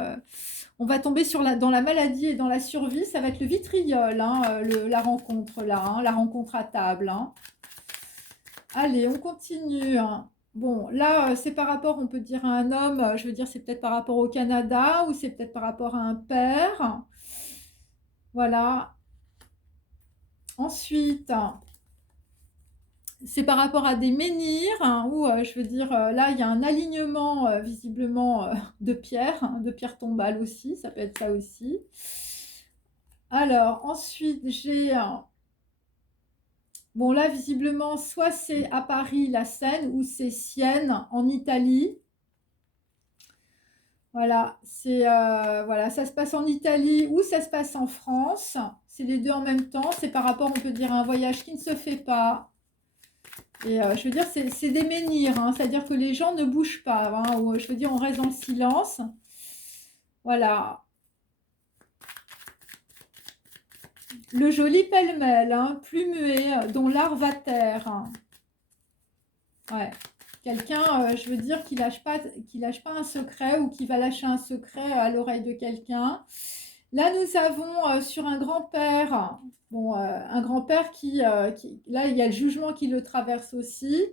on va tomber dans la maladie et dans la survie. Ça va être le vitriol, hein, la rencontre là, hein, la rencontre à table, hein. Allez, on continue, hein. Bon, là, c'est par rapport, on peut dire, à un homme, je veux dire, c'est peut-être par rapport au Canada ou c'est peut-être par rapport à un père. Voilà. Ensuite, c'est par rapport à des menhirs, hein, où, je veux dire, là, il y a un alignement, visiblement, de pierres, hein, de pierres tombales aussi, ça peut être ça aussi. Alors, ensuite, j'ai Bon, là, visiblement, soit c'est à Paris, la Seine, ou c'est Sienne, en Italie. Voilà, voilà, ça se passe en Italie ou ça se passe en France. C'est les deux en même temps. C'est par rapport, on peut dire, à un voyage qui ne se fait pas. Et je veux dire, c'est des menhirs, hein, c'est-à-dire que les gens ne bougent pas, hein, ou, je veux dire, on reste dans le silence. Voilà. Le joli pêle-mêle, hein, plus muet, dont l'art va taire. Ouais. Quelqu'un, je veux dire, qui lâche pas un secret ou qui va lâcher un secret à l'oreille de quelqu'un. Là, nous avons sur un grand-père, bon, un grand-père là, il y a le jugement qui le traverse aussi.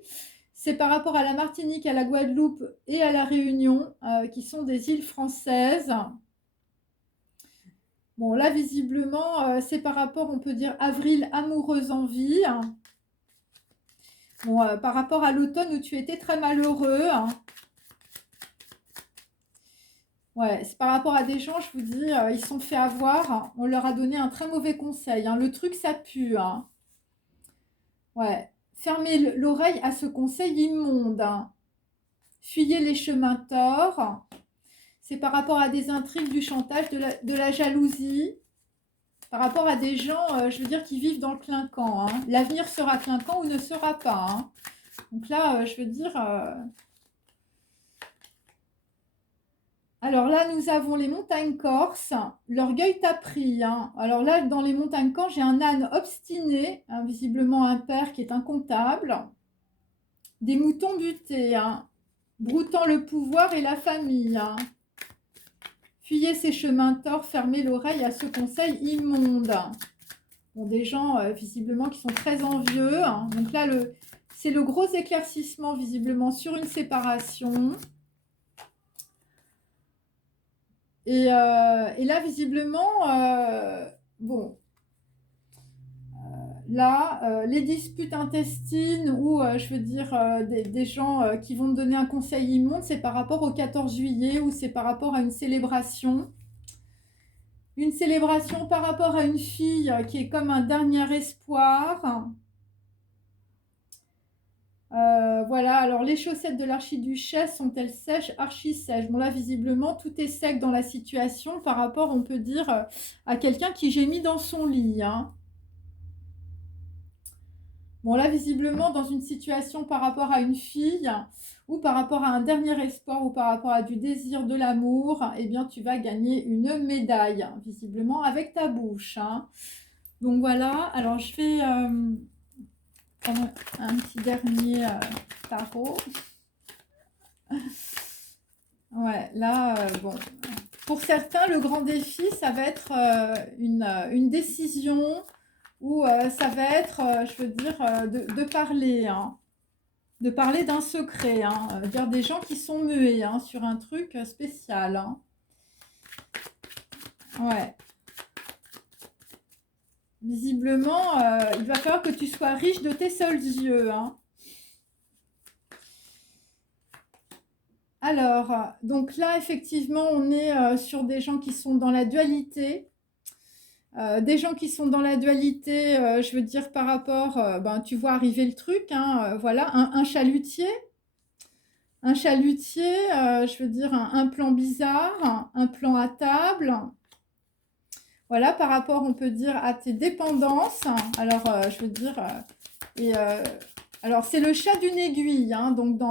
C'est par rapport à la Martinique, à la Guadeloupe et à la Réunion, qui sont des îles françaises. Bon, là, visiblement, c'est par rapport, on peut dire, avril amoureuse en vie. Bon, par rapport à l'automne où tu étais très malheureux. Ouais, c'est par rapport à des gens, je vous dis, ils se sont fait avoir. On leur a donné un très mauvais conseil, hein. Le truc, ça pue, hein. Ouais. Fermez l'oreille à ce conseil immonde, hein. Fuyez les chemins torts. C'est par rapport à des intrigues, du chantage, de la jalousie. Par rapport à des gens, je veux dire, qui vivent dans le clinquant, hein. L'avenir sera clinquant ou ne sera pas, hein. Donc là, je veux dire... Alors là, nous avons les montagnes corses. L'orgueil t'a pris, hein. Alors là, dans les montagnes corses, j'ai un âne obstiné, hein, visiblement un père qui est incomptable. Des moutons butés, hein, broutant le pouvoir et la famille, hein. Fuyez ces chemins torts, fermez l'oreille à ce conseil immonde. Bon, des gens, visiblement, qui sont très envieux, hein. Donc là, c'est le gros éclaircissement, visiblement, sur une séparation. Et là, visiblement, bon, là, les disputes intestines ou, je veux dire, des gens qui vont te donner un conseil immonde, c'est par rapport au 14 juillet ou c'est par rapport à une célébration. Une célébration par rapport à une fille qui est comme un dernier espoir. Voilà, alors les chaussettes de l'archiduchesse sont-elles sèches, archi-sèches? Bon là, visiblement, tout est sec dans la situation par rapport, on peut dire, à quelqu'un qui gémit dans son lit, hein. Bon là, visiblement, dans une situation par rapport à une fille ou par rapport à un dernier espoir ou par rapport à du désir de l'amour, eh bien, tu vas gagner une médaille, visiblement, avec ta bouche, hein. Donc voilà, alors je vais prendre un petit dernier tarot. Ouais, là, bon, pour certains, le grand défi, ça va être une décision ou ça va être, je veux dire, de parler, hein, de parler d'un secret, hein, dire des gens qui sont muets, hein, sur un truc spécial, hein. Ouais. Visiblement, il va falloir que tu sois riche de tes seuls yeux, hein. Alors, donc là, effectivement, on est sur des gens qui sont dans la dualité. Des gens qui sont dans la dualité, je veux dire par rapport, ben, tu vois arriver le truc, hein, voilà, un chalutier. Un chalutier, je veux dire un plan bizarre, un plan à table. Voilà, par rapport, on peut dire, à tes dépendances. Alors, je veux dire, alors c'est le chat d'une aiguille, hein, donc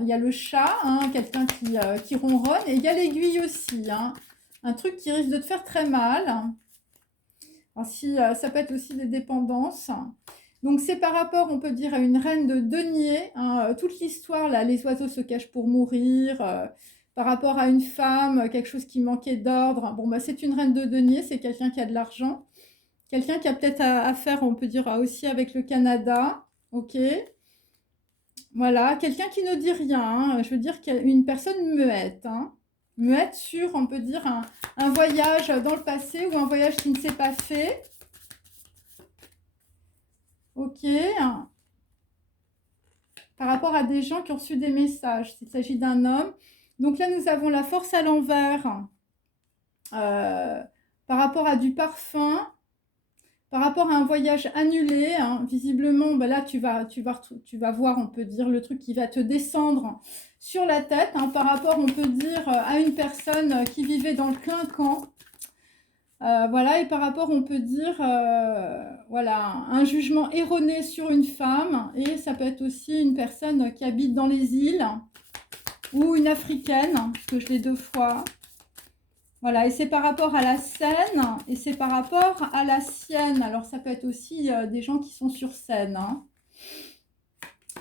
il y a le chat, hein, quelqu'un qui ronronne, et il y a l'aiguille aussi, hein, un truc qui risque de te faire très mal. Alors, si, ça peut être aussi des dépendances. Donc c'est par rapport, on peut dire, à une reine de denier, hein, toute l'histoire, là, les oiseaux se cachent pour mourir, par rapport à une femme, quelque chose qui manquait d'ordre. Bon, bah, c'est une reine de denier, c'est quelqu'un qui a de l'argent, quelqu'un qui a peut-être à faire, on peut dire, aussi avec le Canada, ok. Voilà, quelqu'un qui ne dit rien, hein, je veux dire une personne muette, hein. Muette sur, on peut dire, un voyage dans le passé ou un voyage qui ne s'est pas fait. Ok. Par rapport à des gens qui ont reçu des messages, s'il s'agit d'un homme. Donc là, nous avons la force à l'envers. Par rapport à du parfum, par rapport à un voyage annulé, hein, visiblement, ben là, tu vas voir, on peut dire, le truc qui va te descendre sur la tête, hein, par rapport, on peut dire, à une personne qui vivait dans le clinquant. Voilà, et par rapport, on peut dire, voilà, un jugement erroné sur une femme, et ça peut être aussi une personne qui habite dans les îles, ou une africaine, parce que je l'ai 2 fois. Voilà, et c'est par rapport à la scène, et c'est par rapport à la sienne. Alors, ça peut être aussi des gens qui sont sur scène, hein.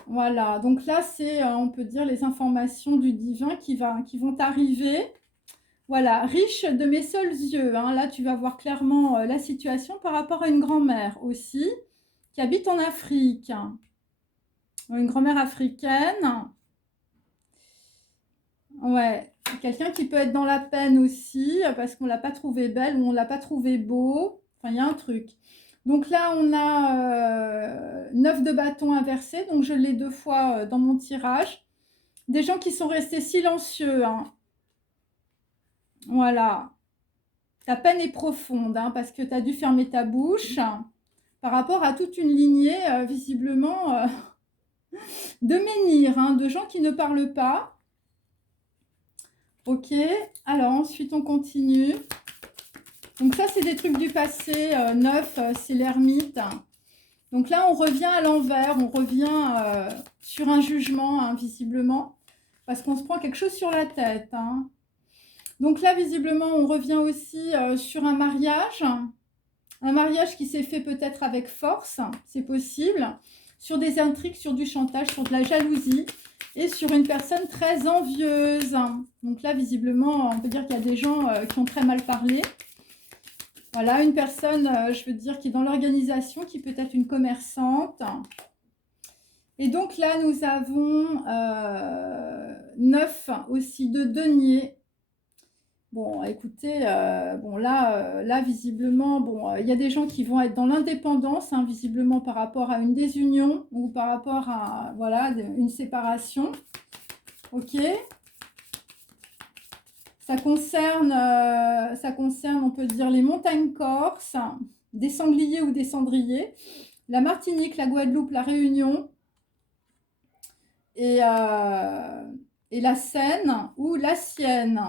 Voilà, donc là, c'est, on peut dire, les informations du divin qui vont arriver. Voilà, riche de mes seuls yeux, hein. Là, tu vas voir clairement la situation par rapport à une grand-mère aussi, qui habite en Afrique. Une grand-mère africaine. Ouais, quelqu'un qui peut être dans la peine aussi, parce qu'on ne l'a pas trouvé belle ou on ne l'a pas trouvé beau. Enfin, il y a un truc. Donc là, on a 9 de bâton inversé, donc je l'ai 2 fois dans mon tirage. Des gens qui sont restés silencieux, hein. Voilà. Ta peine est profonde, hein, parce que tu as dû fermer ta bouche par rapport à toute une lignée, visiblement, de menhirs, hein, de gens qui ne parlent pas. Ok, alors ensuite on continue. Donc ça, c'est des trucs du passé. 9, c'est l'ermite. Donc là, on revient à l'envers, on revient sur un jugement, hein, visiblement, parce qu'on se prend quelque chose sur la tête, hein. Donc là, visiblement, on revient aussi sur un mariage qui s'est fait peut-être avec force, c'est possible, sur des intrigues, sur du chantage, sur de la jalousie, et sur une personne très envieuse. Donc là, visiblement, on peut dire qu'il y a des gens qui ont très mal parlé. Voilà, une personne, je veux dire, qui est dans l'organisation, qui peut être une commerçante. Et donc là, nous avons 9 aussi de denier. Bon, écoutez, bon là, visiblement, bon, il y a des gens qui vont être dans l'indépendance, hein, visiblement par rapport à une désunion ou par rapport à, voilà, une séparation. Ok. Ça concerne, on peut dire, les montagnes corses, des sangliers ou des cendriers, la Martinique, la Guadeloupe, la Réunion, et la Seine ou la Sienne.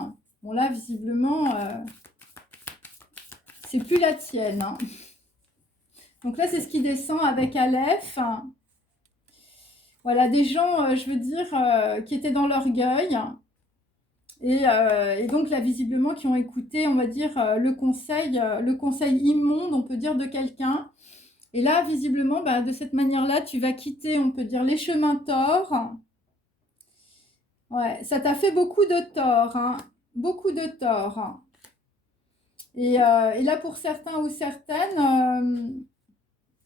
Bon, là, visiblement, c'est plus la tienne, hein. Donc là, c'est ce qui descend avec Aleph. Voilà, des gens, je veux dire, qui étaient dans l'orgueil. Et donc là, visiblement, qui ont écouté, on va dire, le conseil immonde, on peut dire, de quelqu'un. Et là, visiblement, bah, de cette manière-là, tu vas quitter, on peut dire, les chemins torts. Ouais, ça t'a fait beaucoup de tort, hein. Beaucoup de tort. Et là, pour certains ou certaines,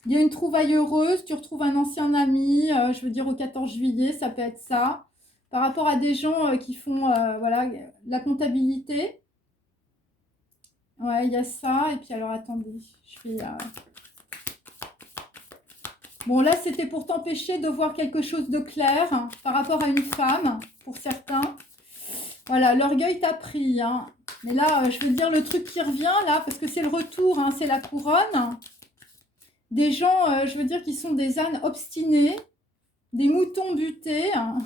il y a une trouvaille heureuse, tu retrouves un ancien ami, je veux dire au 14 juillet, ça peut être ça. Par rapport à des gens qui font voilà, la comptabilité. Ouais, il y a ça. Et puis alors, attendez, je vais... Bon, là, c'était pour t'empêcher de voir quelque chose de clair, hein, par rapport à une femme, pour certains. Voilà, l'orgueil t'a pris, hein. Mais là, je veux dire, le truc qui revient, là, parce que c'est le retour, hein, c'est la couronne. Des gens, je veux dire, qui sont des ânes obstinés, des moutons butés, hein.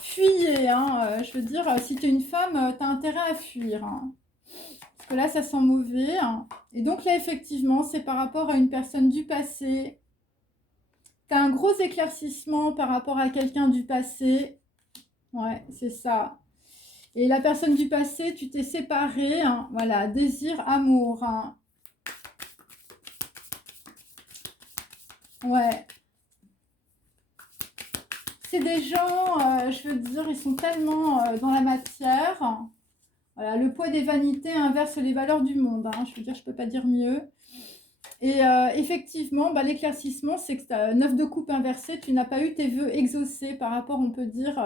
Fuyez, hein. Je veux dire, si tu es une femme, tu as intérêt à fuir, hein. Parce que là, ça sent mauvais, hein. Et donc là, effectivement, c'est par rapport à une personne du passé. Tu as un gros éclaircissement par rapport à quelqu'un du passé. Ouais, c'est ça. Et la personne du passé, tu t'es séparé, hein. Voilà, désir, amour, hein. Ouais. C'est des gens, je veux dire, ils sont tellement dans la matière. Voilà, le poids des vanités inverse les valeurs du monde, hein. Je veux dire, je ne peux pas dire mieux. Et effectivement, bah, l'éclaircissement, c'est que tu as 9 de coupe inversée, tu n'as pas eu tes vœux exaucés par rapport, on peut dire,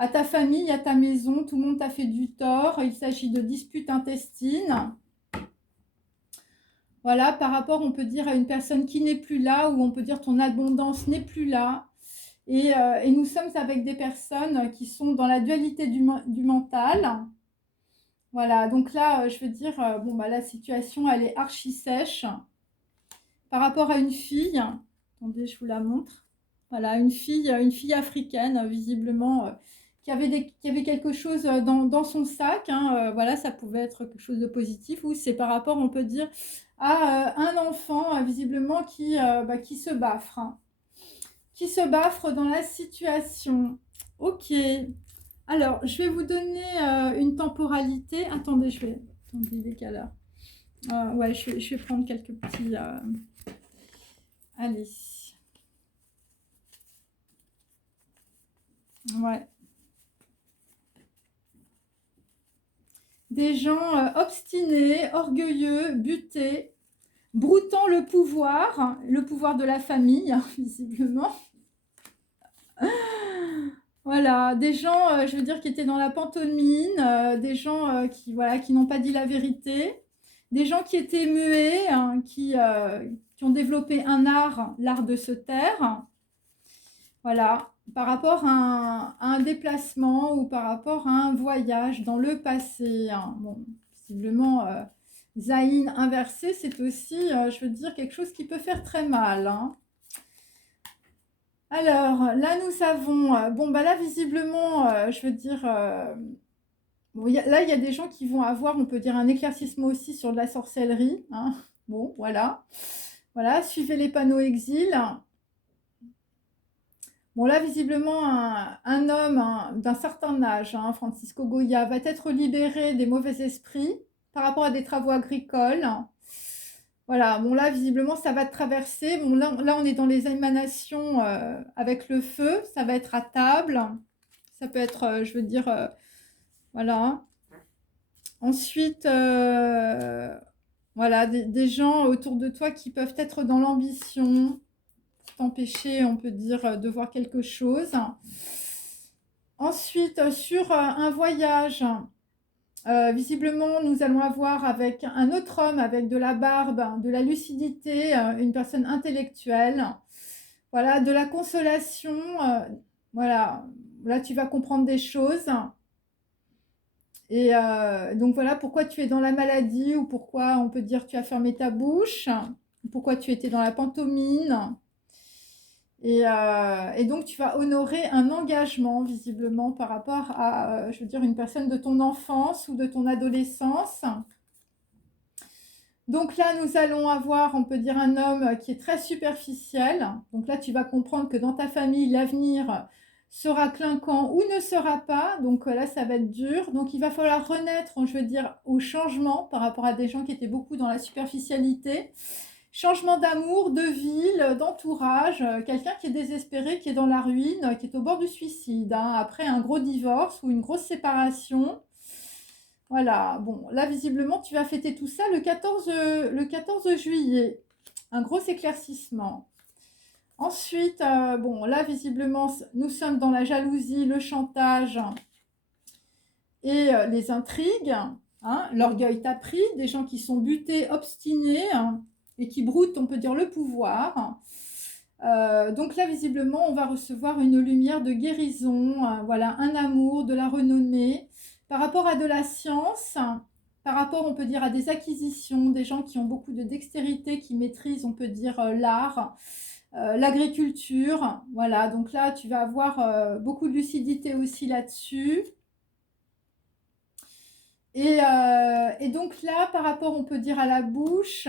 à ta famille, à ta maison. Tout le monde t'a fait du tort. Il s'agit de disputes intestines. Voilà, par rapport, on peut dire, à une personne qui n'est plus là, ou on peut dire ton abondance n'est plus là. Et nous sommes avec des personnes qui sont dans la dualité du mental. Voilà, donc là, je veux dire, bon, bah, la situation, elle est archi sèche. Par rapport à une fille, attendez, je vous la montre. Voilà, une fille africaine, visiblement, qui avait quelque chose dans son sac, hein, voilà, ça pouvait être quelque chose de positif, ou c'est par rapport, on peut dire, à un enfant, visiblement, bah, qui se baffre, hein, qui se baffre dans la situation. Ok. Alors, je vais vous donner une temporalité. Attendez, attendez, il est quelle heure? Ouais, je vais prendre quelques petits... Allez. Ouais. Des gens obstinés, orgueilleux, butés, broutant le pouvoir de la famille, hein, visiblement. Voilà, des gens, je veux dire, qui étaient dans la pantomime, des gens voilà, qui n'ont pas dit la vérité, des gens qui étaient muets, hein, qui ont développé un art, l'art de se taire. Voilà, par rapport à un déplacement ou par rapport à un voyage dans le passé, hein. Bon, visiblement, Zayn inversé, c'est aussi, je veux dire, quelque chose qui peut faire très mal, hein. Alors, là, nous avons, bon, bah là, visiblement, je veux dire, bon, là, il y a des gens qui vont avoir, on peut dire, un éclaircissement aussi sur de la sorcellerie, hein. Bon, voilà. Voilà, suivez les panneaux exil. Bon, là, visiblement, un homme, hein, d'un certain âge, hein, Francisco Goya, va être libéré des mauvais esprits par rapport à des travaux agricoles. Voilà, bon, là, visiblement, ça va traverser. Bon, là on est dans les émanations avec le feu. Ça va être à table. Ça peut être, je veux dire, voilà. Ensuite, voilà, des gens autour de toi qui peuvent être dans l'ambition, t'empêcher, on peut dire, de voir quelque chose. Ensuite, sur un voyage, visiblement, nous allons avoir avec un autre homme avec de la barbe, de la lucidité, une personne intellectuelle. Voilà, de la consolation. Voilà, là, tu vas comprendre des choses. Et donc voilà pourquoi tu es dans la maladie ou pourquoi on peut dire tu as fermé ta bouche, pourquoi tu étais dans la pantomime. Et donc, tu vas honorer un engagement, visiblement, par rapport à, je veux dire, une personne de ton enfance ou de ton adolescence. Donc là, nous allons avoir, on peut dire, un homme qui est très superficiel. Donc là, tu vas comprendre que dans ta famille, l'avenir sera clinquant ou ne sera pas. Donc là, ça va être dur. Donc il va falloir renaître, je veux dire, au changement par rapport à des gens qui étaient beaucoup dans la superficialité. Changement d'amour, de ville, d'entourage, quelqu'un qui est désespéré, qui est dans la ruine, qui est au bord du suicide, hein, après un gros divorce ou une grosse séparation. Voilà, bon, là visiblement tu vas fêter tout ça le 14 juillet. Un gros éclaircissement. Ensuite, bon, là visiblement nous sommes dans la jalousie, le chantage et les intrigues. Hein, l'orgueil t'a pris, des gens qui sont butés, obstinés, hein, et qui broutent, on peut dire, le pouvoir. Donc là, visiblement, on va recevoir une lumière de guérison, voilà, un amour, de la renommée. Par rapport à de la science, par rapport, on peut dire, à des acquisitions, des gens qui ont beaucoup de dextérité, qui maîtrisent, on peut dire, l'art, l'agriculture. Voilà, donc là, tu vas avoir beaucoup de lucidité aussi là-dessus. Et donc là, par rapport, on peut dire, à la bouche,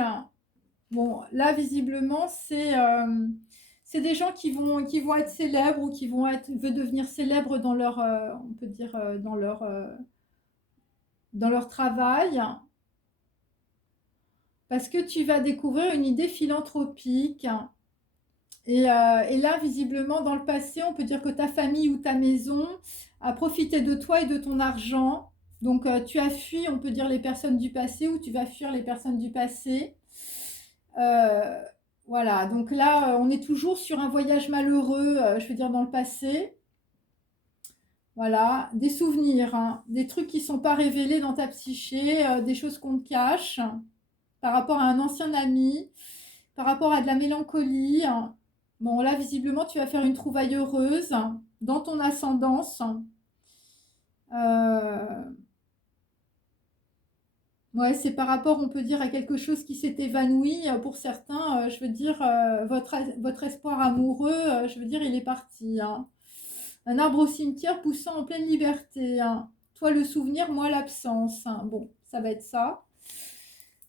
bon, là, visiblement, c'est des gens qui vont être célèbres ou qui veut devenir célèbres dans leur, on peut dire, dans leur travail. Parce que tu vas découvrir une idée philanthropique. Et là, visiblement, dans le passé, on peut dire que ta famille ou ta maison a profité de toi et de ton argent. Donc, tu as fui, on peut dire, les personnes du passé ou tu vas fuir les personnes du passé. Euh, voilà, donc là, on est toujours sur un voyage malheureux, je veux dire, dans le passé. Voilà, des souvenirs, hein, des trucs qui ne sont pas révélés dans ta psyché, des choses qu'on te cache par rapport à un ancien ami, par rapport à de la mélancolie. Bon, là, visiblement, tu vas faire une trouvaille heureuse dans ton ascendance. Euh, Ouais, c'est par rapport, on peut dire, à quelque chose qui s'est évanoui. Pour certains, je veux dire, votre espoir amoureux, je veux dire, il est parti, hein. Un arbre au cimetière poussant en pleine liberté, hein. Toi le souvenir, moi l'absence, hein. Bon, ça va être ça.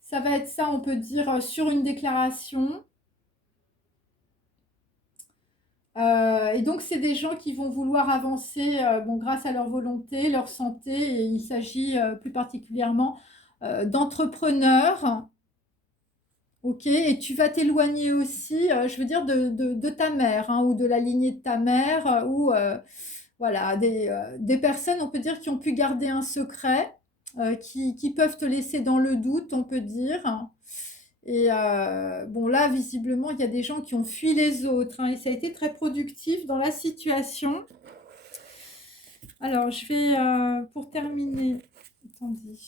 Ça va être ça, on peut dire, sur une déclaration. Et donc, c'est des gens qui vont vouloir avancer bon, grâce à leur volonté, leur santé. Et il s'agit plus particulièrement d'entrepreneurs. Ok, et tu vas t'éloigner aussi, je veux dire, de ta mère, hein, ou de la lignée de ta mère, ou voilà, des personnes, on peut dire, qui ont pu garder un secret, qui peuvent te laisser dans le doute, on peut dire. Et bon, là, visiblement, il y a des gens qui ont fui les autres, hein, et ça a été très productif dans la situation. Alors, je vais, pour terminer, attendez.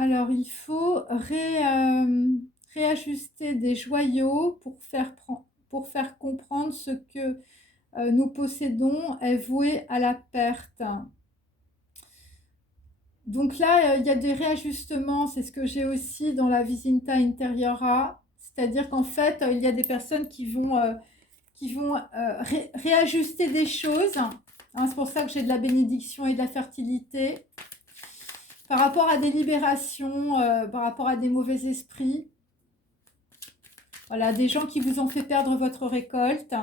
Alors, il faut réajuster des joyaux pour faire comprendre ce que nous possédons est voué à la perte. Donc là, il y a des réajustements, c'est ce que j'ai aussi dans la Visita Interiora, c'est-à-dire qu'en fait, il y a des personnes qui vont réajuster des choses, hein. C'est pour ça que j'ai de la bénédiction et de la fertilité. Par rapport à des libérations, par rapport à des mauvais esprits. Voilà, des gens qui vous ont fait perdre votre récolte.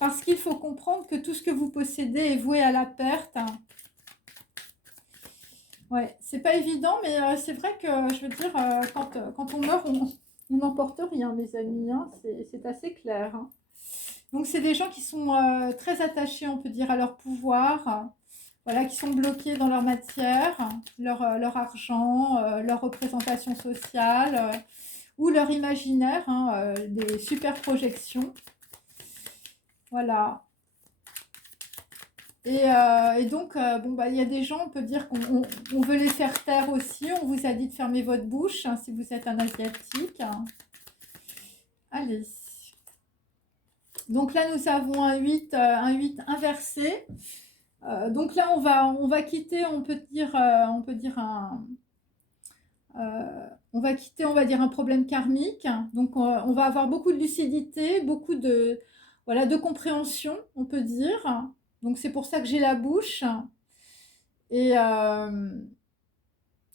Parce qu'il faut comprendre que tout ce que vous possédez est voué à la perte. Ouais, c'est pas évident, mais c'est vrai que, je veux dire, quand on meurt, on n'emporte rien, mes amis, hein. C'est assez clair, hein. Donc, c'est des gens qui sont très attachés, on peut dire, à leur pouvoir, voilà, qui sont bloqués dans leur matière, leur argent, leur représentation sociale, ou leur imaginaire, hein, des super projections. Voilà. Et donc, bon, bah, il y a des gens, on peut dire qu'on veut les faire taire aussi. On vous a dit de fermer votre bouche, hein, si vous êtes un asiatique. Allez. Donc là, nous avons un 8 inversé. Donc là, on va quitter, on peut dire on va quitter, on va dire, un problème karmique. Donc, on va avoir beaucoup de lucidité, beaucoup de, voilà, de compréhension, on peut dire. Donc, c'est pour ça que j'ai la bouche. Et,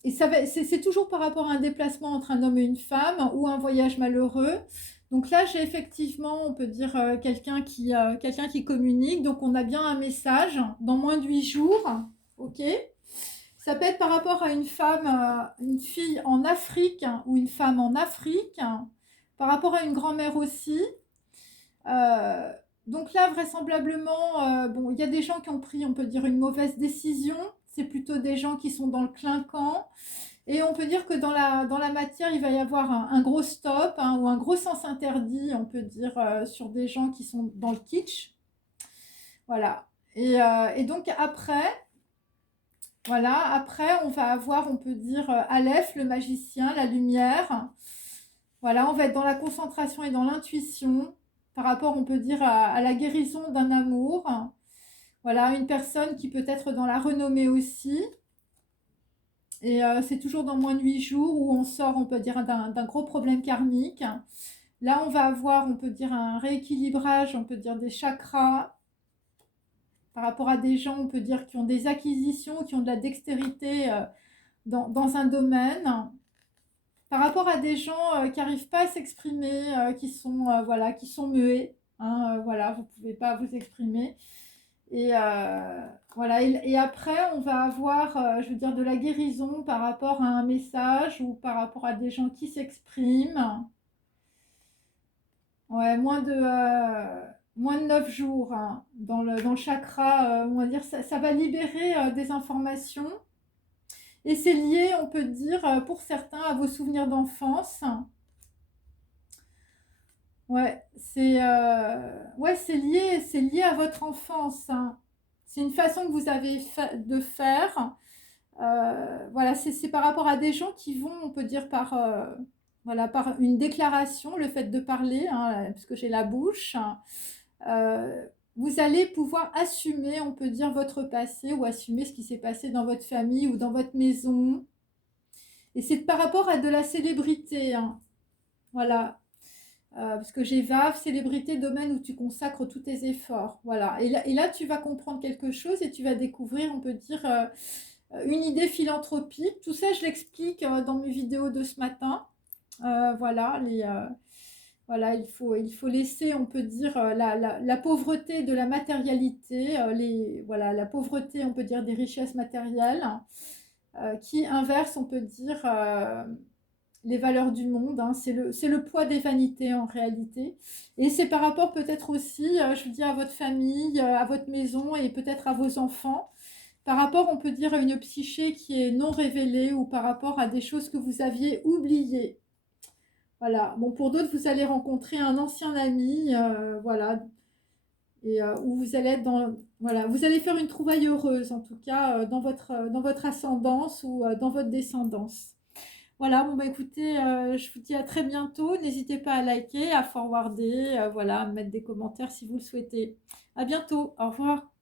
c'est toujours par rapport à un déplacement entre un homme et une femme ou un voyage malheureux. Donc là, j'ai effectivement, on peut dire, quelqu'un qui communique. Donc, on a bien un message dans moins de 8 jours. OK ? Ça peut être par rapport à une femme, une fille en Afrique, ou une femme en Afrique, par rapport à une grand-mère aussi. Euh, donc là, vraisemblablement, bon, il y a des gens qui ont pris, on peut dire, une mauvaise décision. C'est plutôt des gens qui sont dans le clinquant. Et on peut dire que dans la matière, il va y avoir un gros stop, hein, ou un gros sens interdit, on peut dire, sur des gens qui sont dans le kitsch. Voilà. Et donc après, voilà, après, on va avoir, on peut dire, Aleph, le magicien, la lumière. Voilà, on va être dans la concentration et dans l'intuition par rapport, on peut dire, à la guérison d'un amour. Voilà, une personne qui peut être dans la renommée aussi. Et c'est toujours dans moins de 8 jours où on sort, on peut dire, d'un gros problème karmique. Là, on va avoir, on peut dire, un rééquilibrage, on peut dire, des chakras. Par rapport à des gens, on peut dire, qui ont des acquisitions, qui ont de la dextérité dans un domaine. Par rapport à des gens qui n'arrivent pas à s'exprimer, voilà, qui sont muets, hein, voilà, vous ne pouvez pas vous exprimer. Et voilà, et après, on va avoir, je veux dire, de la guérison par rapport à un message ou par rapport à des gens qui s'expriment. Ouais, moins de 9 jours, hein, dans le chakra, on va dire, ça va libérer des informations. Et c'est lié, on peut dire, pour certains, à vos souvenirs d'enfance. ouais, c'est lié à votre enfance, hein. C'est une façon que vous avez de faire. Voilà, c'est par rapport à des gens qui vont, on peut dire, voilà, par une déclaration, le fait de parler, hein, puisque j'ai la bouche. Euh, Vous allez pouvoir assumer, on peut dire, votre passé ou assumer ce qui s'est passé dans votre famille ou dans votre maison. Et c'est par rapport à de la célébrité, hein. Voilà. Parce que j'ai VAV, célébrité, domaine où tu consacres tous tes efforts. Voilà. Et là, tu vas comprendre quelque chose et tu vas découvrir, on peut dire, une idée philanthropique. Tout ça, je l'explique dans mes vidéos de ce matin. Voilà, voilà, il faut laisser, on peut dire, la pauvreté de la matérialité, voilà, la pauvreté, on peut dire, des richesses matérielles, qui inverse, on peut dire, les valeurs du monde, hein. C'est le poids des vanités en réalité. Et c'est par rapport peut-être aussi, je vous dis, à votre famille, à votre maison et peut-être à vos enfants. Par rapport, on peut dire, à une psyché qui est non révélée ou par rapport à des choses que vous aviez oubliées. Voilà. Bon, pour d'autres, vous allez rencontrer un ancien ami, voilà, et où vous allez être dans, voilà, vous allez faire une trouvaille heureuse, en tout cas, dans votre ascendance ou dans votre descendance. Voilà, bon bah écoutez, je vous dis à très bientôt. N'hésitez pas à liker, à forwarder, voilà, à mettre des commentaires si vous le souhaitez. À bientôt, au revoir.